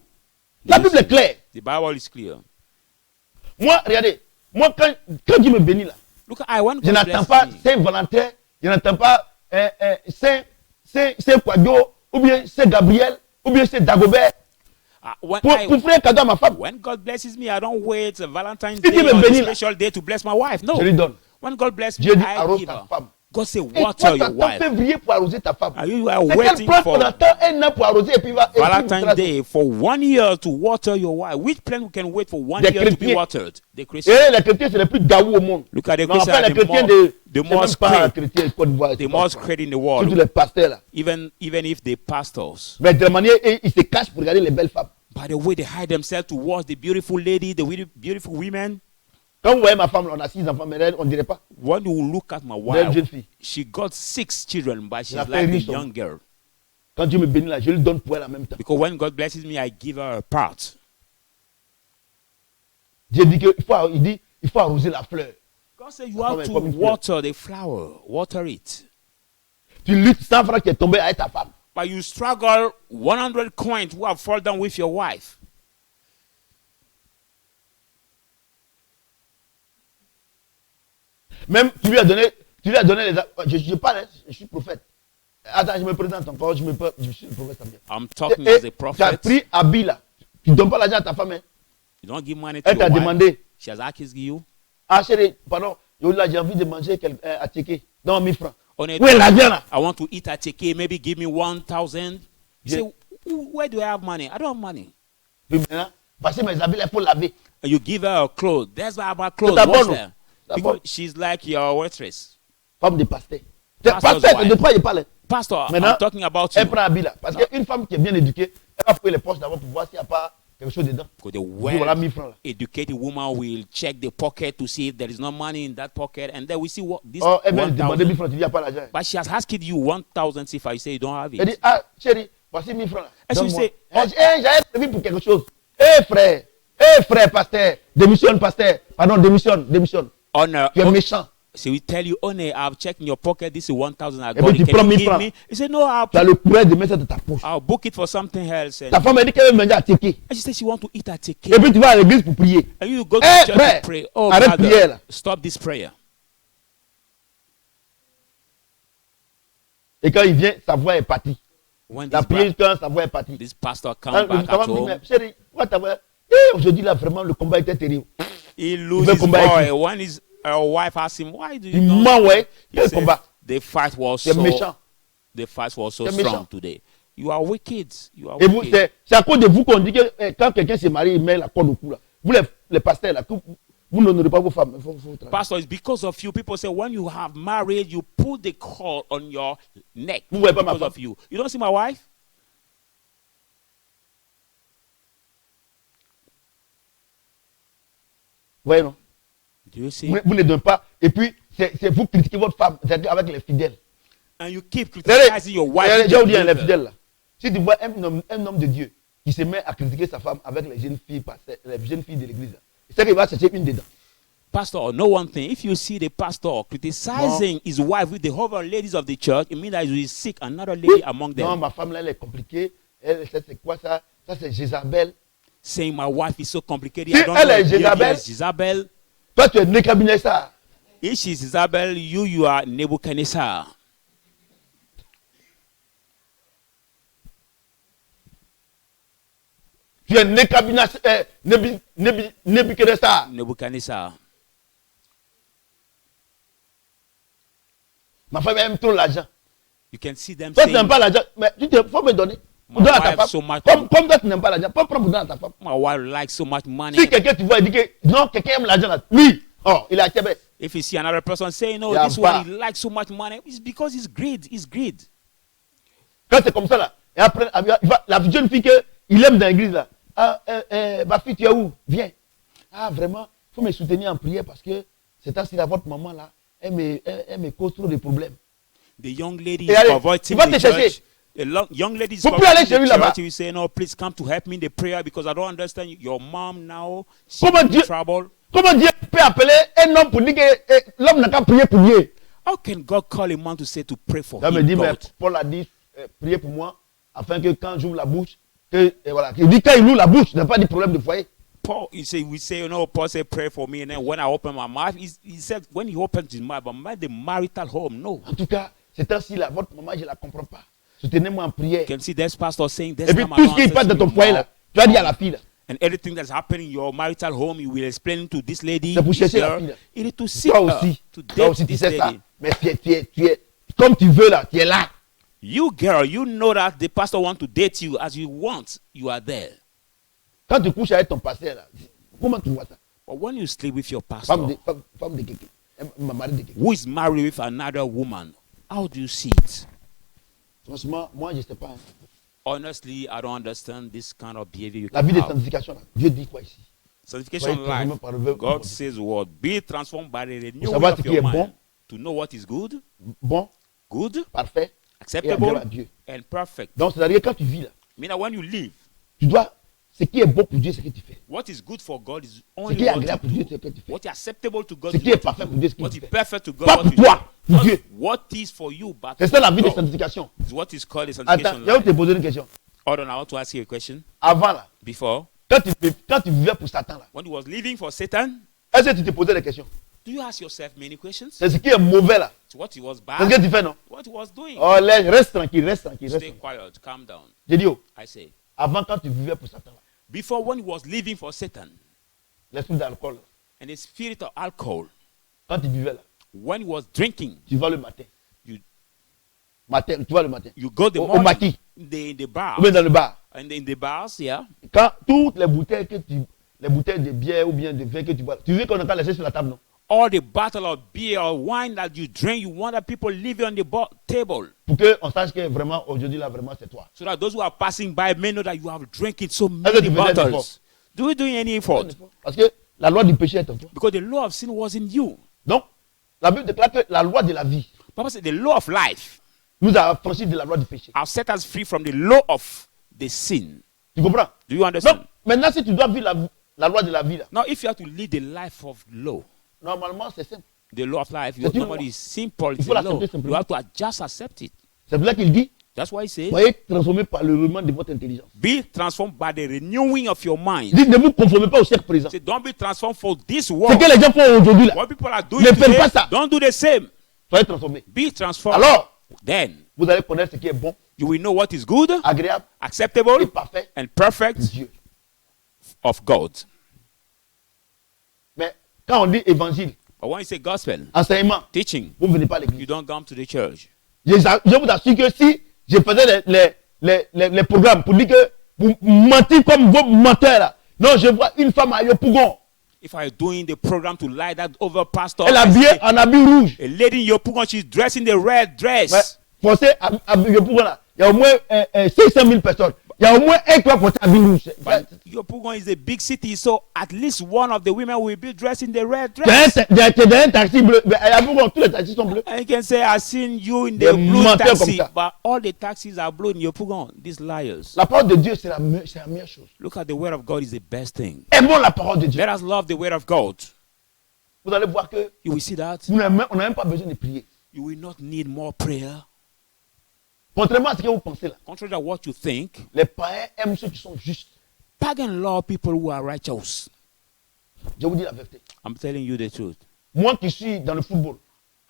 La Bible est claire. The Bible is clear. Moi, regardez. Moi, quand Dieu me bénit là, Look, I want je God n'attends bless pas me. Saint-Valentin, je n'attends pas Saint Quadio, ou bien Saint Gabriel, ou bien Saint Dagobert When, pour faire un cadeau à ma femme. when God blesses me, I don't wait a Valentine's Si Day Dieu me or a bénit là, special day to bless my wife. No. je lui donne. When God bless me, Dieu dit I arrose give ta her. femme. God say, Et water toi, tu your attends wife. février pour arroser ta femme. And you are C'est qu'elle waiting prend for pendant un an pour arroser et puis va. et puis Valentine's vous Day for 1 year to water your wife. Which plant can wait for 1 Des year to be chrétiens. watered? The Christians. Et les chrétiens, c'est les plus gaou au monde. Look at the Mais enfin, les Christians, chrétiens the c'est même most pas great, chrétiens Côte d'Ivoire. the most great in the world. Surtout les pasteurs là. Even if they pastors. Mais de la manière, ils se cachent pour regarder les belles femmes. By the way, they hide themselves to watch the beautiful lady, the beautiful women. Quand vous voyez ma femme, là, on a 6 enfants, mais elle, on ne dirait pas. When you look at my Belle wife, jeune fille. she got 6 children, but she's La like a riche, young girl. Quand Dieu me bénit là, je lui donne pour elle en même temps. Because when God blesses me, I give her a part. Dieu dit qu'il faut arroser la fleur. God said you La have femme est to comme une fleur. water the flower, water it. Tu luttes 100 francs qui est tombé avec ta femme. But you struggle 100 coins who have fallen down with your wife. Même tu lui as donné les. Je parle, hein, je suis prophète. Attends, je me présente encore, je suis le prophète Samuel. I'm talking Et as a tu as prophet. pris habit là. Tu ne donnes pas l'argent à ta femme. Hein. You don't give money to Elle your t'a wife. demandé. She has asked you. Ah chérie, pardon, j'ai envie de manger à Tchéké. Donne 1000 francs. On est- Où est l'argent là? I want to eat at TK. Maybe give me 1,000. You say, Yeah. where do I have money? I don't have money. Puis maintenant, parce que mes habits, il faut laver. And you give her a clothes. That's why about clothes. d'abord, Wash non. her. D'abord. Because she's like your waitress. Femme de pasteur. Pastor's Pasteur, wife. de quoi il parle? Pastor, Maintenant, I'm talking about elle you. prend habit là. Parce qu'une femme qui est bien éduquée, elle va fouiller les poches d'abord pour voir s'il n'y a pas quelque chose dedans. Because the Puis voilà 1000 francs là. well-educated woman will check the pocket to see if there is no money in that pocket, and then we see what this Oh, elle vient de demander 1000 1,000. francs, tu dis, il n'y a pas l'argent. But she has asked you 1,000 if I say you don't have Elle it. dit, ah chérie, voici 1000 francs là. Est-ce que Donne-moi. c'est- J'avais prévu pour quelque chose. Frère, pasteur, démissionne, pasteur. Pardon, démissionne. Honor, Tu es méchant. so we tell you, honey, I've checked in your pocket. This is 1,000 I puis got. tu It. prends Can you 1000 give francs. me? You say no, Tu as le courage de mettre ça dans ta poche. I'll book it for something else. Ta femme a dit qu'elle veut manger à Tchéké. And she said she want to eat at TK. Et puis tu vas à l'église pour prier. And you go to Eh, church frère, to pray. Oh, arrête brother, prière, là. stop this prayer. Et quand il vient, sa voix est partie. When La this, prière, quand sa voix est partie. this pastor Quand comes back ta at femme dit, home, mais chérie, pourquoi ta voix? Aujourd'hui là, vraiment, le combat était terrible. he veut loses his combat avec boy. When his wife asks him, why do you Il not? ment, ouais. He Quel says, combat? the fight was C'est so, méchant. the fight was so C'est strong méchant. today. You are wicked. You are Et vous, wicked. c'est à cause de vous qu'on dit que quand quelqu'un se marie, il met la corde au cou là. Vous les pasteurs là, vous n'honorez pas vos femmes. Faut travailler. Pastor, it's because of you. People say when you have married, you put the cord on your neck. Vous voyez pas ma Because femme? of you. You don't see my wife? Vous voyez non? Do you see? Vous ne donnez pas. Et puis, c'est vous critiquez votre femme, c'est-à-dire avec les fidèles. And you keep Regardez, criticizing your wife. regardez, with j'ai your oublié les neighbor. fidèles là. Si tu vois un homme de Dieu qui se met à critiquer sa femme avec les jeunes filles, les jeunes filles de l'église, là, c'est qu'il va chercher une dedans. Pastor, know one thing. If you see the pastor criticizing his wife with the other ladies of the church, it means that he is sick another lady among them. Non, ma femme là, elle est compliquée. Elle, c'est quoi ça? Ça, c'est Jézabel. Saying my wife is so complicated. Si I don't elle know est if maybe Jézabel, it's Jezabel. Toi, tu es Nebuchadnezzar. If she's Isabel, you are Nebuchadnezzar. Tu es Nebuchadnezzar. Nebuchadnezzar. Ma femme aime trop l'argent. You can see them Toi, tu saying, n'aimes pas l'argent, mais tu faut me donner. My Donne à ta wife femme. so much- Comme toi, tu n'aimes pas l'argent, prends pour donner à ta femme. my wife likes so much money. Si quelqu'un, tu vois, il dit que non, quelqu'un aime l'argent là. Lui, oh, il est à Québec. If you see another person saying, no, Yeah, this but- one, he likes so much money, it's because he's greed. He's greed. Quand c'est comme ça là, et après, la jeune fille qu'il aime dans l'église là. Ah, ma fille, tu es où? Viens. Ah, vraiment, il faut me soutenir en prière parce que c'est ainsi là, votre maman là, elle me cause trop de problèmes. The young lady Et is allez, avoiding il va the te chercher. church. The young lady is Faut plus aller avoiding chez lui the là-bas. church. You say, no, please come to help me in the prayer because I don't understand you. Your mom now, she's Comment in Dieu, trouble. comment Dieu peut appeler un homme pour dire que l'homme n'a qu'à prier pour Dieu? How can God call a man to say to pray for Ça me him, dit, mais God? Paul a dit, priez pour moi, afin que quand j'ouvre la bouche, voilà. Il dit quand il ouvre la bouche, il n'a pas de problème de foyer. Paul, we say, you know, Paul said, pray for me. And then when I open my mouth, he said, when he opens his mouth, but the marital home, no. En tout cas, c'est ainsi là, votre maman, je ne la comprends pas. Soutenez-moi en prière. You can see this pastor saying, this Et puis time I tout don't ce qui se passe dans understand ton your foyer mom. là, tu as dit à la fille là. And everything that's happening in your marital home, you will explain to this lady. C'est pour this chercher la girl. fille là. You need to seek Toi her, aussi, to toi date aussi tu this sais ça. lady. Mais tu es, comme tu veux là, tu es là. You girl, you know that the pastor wants to date you as you want. You are there. Quand tu couches avec ton pasteur là, comment tu vois ça? But when you sleep with your pastor, Femme de quelqu'un, mari de quelqu'un. who is married with another woman, how do you see it? Franchement, moi je ne sais pas. Hein. Honestly, I don't understand this kind of behavior you La can vie de have. sanctification là, Dieu dit quoi ici? Sanctification Soyez transformés life. par le verbe. God says what? Be transformed by the renewing savoir of ce qui your est bon. mind. To know what is good, Bon, good, parfait et acceptable, agréable à Dieu. and perfect. Donc c'est-à-dire quand tu vis là, Meaning when you live, tu dois, ce qui est bon pour Dieu, c'est ce que tu fais. what is good for God is Ce only qui est what agréable you pour Dieu, do. c'est ce que tu fais. What is acceptable to God Ce is qui est what parfait you pour Dieu, do. c'est ce What que is tu fais. perfect to God, Pas what pour you toi, do. pour Dieu. Not what is for you, but C'est ça la for vie de God. sanctification. It's what is called a Attends, sanctification je vais te life. poser une question. Hold on, I want to ask you a question. Avant là, Before, quand tu vivais pour Satan là, when you was living for Satan, est-ce que tu te posais des questions? do you ask yourself many questions? C'est ce qui est mauvais là. It's what he was C'est ce que bad, tu fais non? what he was doing. Oh, reste tranquille, reste tranquille, reste Stay tranquille. quiet, calm down. J'ai dit, oh, I say, avant quand tu vivais pour Satan là, before when he was living for Satan, l'esprit d'alcool, là, and the spirit of alcohol, quand tu vivais là, when he was drinking, tu vas le matin. you Tu vas le matin. you go the Au morning maquis, in the bar, ou bien dans le bar. and in the bars, yeah. Quand toutes les bouteilles les bouteilles de bière ou bien de vin que tu bois, tu veux qu'on entend laisser sur la table, non? All the bottle of beer or wine that you drink, you want that people leave it on the table, Pour qu'on sache que vraiment, aujourd'hui là, vraiment, c'est toi. so that those who are passing by may know that you have drinking so que many tu faisais bottles. l'effort? Do we doing any effort? Parce que la loi du péché est en toi. Because the law of sin was in you. Donc, la Bible déclare que la loi de la vie Papa said the law of life nous a affranchis de la loi du péché. have set us free from the law of the sin. Tu comprends? Do you understand? Donc, maintenant, si tu dois vivre la loi de la vie, là, Now, if you have to live the life of law, normalement, c'est simple. the law of life, C'est une normally loi. is simple. It's Il faut a law. l'accepter You simplement. have to just accept it. C'est pour ça qu'il dit, That's why he says, soyez transformés par le renouvellement de votre intelligence. be transformed by the renewing of your mind. Il dit, ne vous conformez pas au siècle présent. Say, don't be transformed for this Ce world. que les gens font aujourd'hui, là, What people are doing Ne faites today, pas ça. don't do the same. soyez transformés. Be transformed. Alors, Then vous allez connaître ce qui est bon, you will know what is good, agréable et acceptable, parfait and de perfect Dieu. of God. Mais quand on dit évangile, But when you say gospel, enseignement, teaching, vous ne venez pas à you l'église. don't come to the church. Je vous assure que si je faisais les programmes pour dire que vous mentez comme vos menteurs là, non, je vois une femme à Yopougon, If I doing the program to lie that over pastor, elle est I habillée say, en habit rouge. a lady in Yopougon, she's dressed in the red dress. Ouais, forcé à Yopougon là, il y a au moins 500 000 personnes. Il y a au moins un qui va porter habit rouge. But Yopougon is a big city, so at least one of the women will be dressed in the red Tu dress. es dans un taxi bleu. Mais à Yopougon, tous les taxis sont bleus. And you can say, I've seen you in Des the blue menteurs comme taxi, ça. but all the taxis are blue in Yopougon. These liars. La parole de Dieu, c'est la meilleure chose. Look at the word of God is the best thing. Aimons la parole de Dieu. Let us love the word of God. Vous allez voir que You will see that. on n'a même pas besoin de prier. You will not need more prayer. Contrairement à ce que vous pensez là, Contrary to what you think, les païens aiment ceux qui sont justes. pagan love people who are righteous. Je vous dis la vérité. I'm telling you the truth. Moi qui suis dans le football,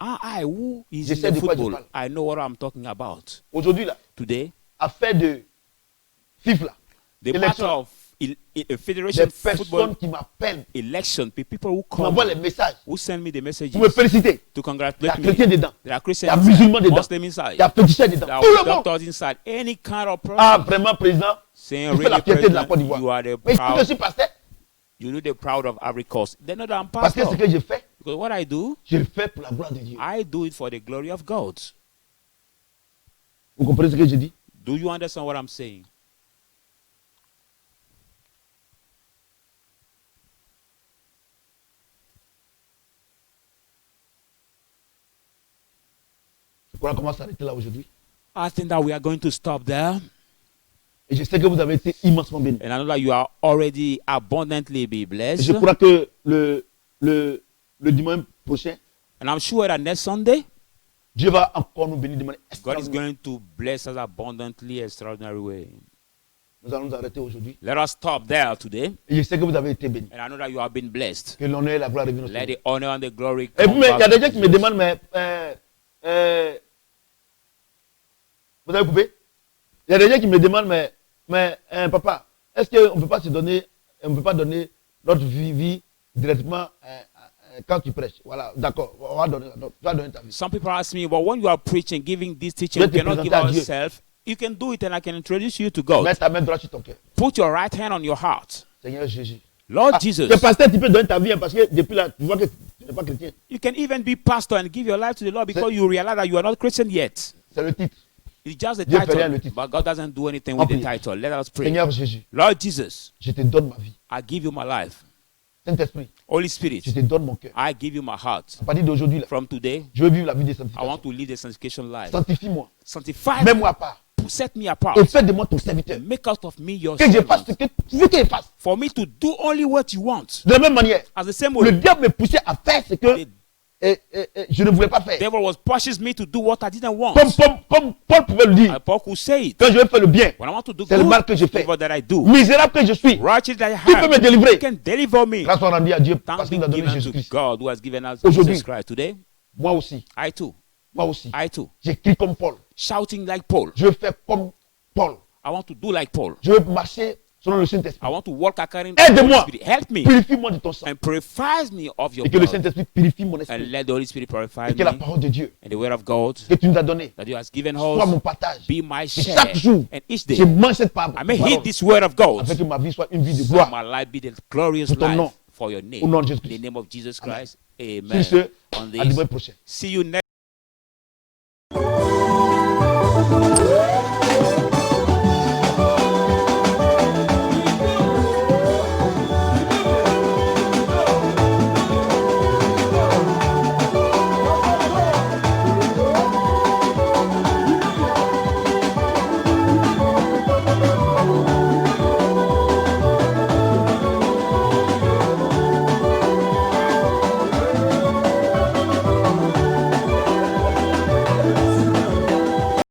I who is Je in sais the de quoi je football, parle. I know what I'm talking about. aujourd'hui là, Today, affaire de FIFA là, the Election. matter of des federation football personnes qui m'appellent, election, people who qui call m'envoient me, les messages who send me the messages pour me féliciter. to Il y a congratulate chrétien me. dedans, There are il Christians y a musulmans inside, dedans, Muslim il inside, y a féticheurs dedans. there are Tout le monde. doctors inside, any kind of person. Ah, vraiment, président, Saying il fait la really, fierté de la president, Côte d'Ivoire. you are the Mais si je proud, suis pasteur, you do the proud of Ivory Coast. They know that I'm parce que pastor. ce que je fais, Because what I do, je le fais pour la gloire de Dieu. I do it for the glory of God. Vous comprenez ce que je dis? Do you understand what I'm saying? Je crois qu'on va s'arrêter là aujourd'hui. I think that we are going to stop there. Et je sais que vous avez été immensement bénis. And I know that you are already abundantly be Et blessed. je crois que le dimanche prochain, And I'm sure that next Sunday, Dieu va encore nous bénir de manière God is extraordinaire. going to bless us abundantly, extraordinary way. Nous allons nous arrêter aujourd'hui. Let us stop there today. Et je sais que vous avez été bénis. And I know that you have been blessed. Que l'honneur et la gloire reviennent au Let Seigneur. the honor and the glory Et puis, come mais il y a back des to gens qui me Jesus. demandent, mais vous avez coupé? Il y a des gens qui me demandent, mais papa, est-ce qu'on ne peut pas se donner, on ne peut pas donner notre vie directement quand tu prêches? Voilà, d'accord, on va donner, tu vas donner ta vie. Some people ask me, well, when you are preaching, giving this teaching, Je you vais te cannot give présenter à Dieu. ourselves. You can do it and I can introduce you to God. Mets ta main droite sur ton cœur. Put your right hand on your heart. Seigneur Jésus. Lord Ah, Jesus. le pasteur, tu peux donner ta vie hein, parce que depuis là, tu vois que tu n'es pas chrétien. You can even be pastor and give your life to the Lord because you realize that you are not Christian yet. C'est le titre. It's just the Dieu fait rien, title, le titre. but God doesn't do anything On with the prie. title. Let us pray. Seigneur Jésus, Lord Jesus, je te donne ma vie. I give you my life. Saint-Esprit, Holy Spirit, je te donne mon cœur. I give you my heart. À partir d'aujourd'hui, là, From today, je veux vivre la vie de I sanctification. want to live the sanctification life. Sanctifie-moi. Sanctify me, Mets-moi à part. set me apart, Et fais de moi ton serviteur. make out of me your Que je fasse servant. ce que tu veux qu'il fasse. For me to do only what you want. De la même manière, As the same le way, diable me poussait à faire ce que the je ne voulais pas faire. devil was pushes me to do what I didn't want. Comme Paul pouvait le dire. Paul could say it. Quand je vais faire le bien, When I want to do c'est le mal good, que je fais. evil that I do. Misérable que je suis. Righteous that I Qui peut me have, délivrer? you can deliver me. Grâce soit rendue à Dieu Thanks parce be qu'il nous a donné given to Jésus-Christ. God who has given us Aujourd'hui. Jesus Christ. Today, Moi aussi. I too, J'écris comme Paul. shouting like Paul. Je veux faire comme Paul. I want to do like Paul. Je veux marcher selon le I Saint-Esprit. want to walk according to the Holy Aide-moi. Spirit. Help me Purifie-moi de ton sang. and purifies me of your Et que le blood. Saint-Esprit purifie mon And esprit. let the Holy Spirit purify Et que la me. parole de Dieu And the word of God que tu nous as donnée that you has given soit mon us partage. be my Et share. chaque jour, And each je day, mange cette parole. I may heed this word of God. Afin que ma vie soit une vie de So gloire. my life be the glorious Pour ton nom. life for your name. Au nom de In Jésus-Christ. the name of Jesus Amen. Christ. Amen. Sur ce, On à dimanche this, prochain. see you next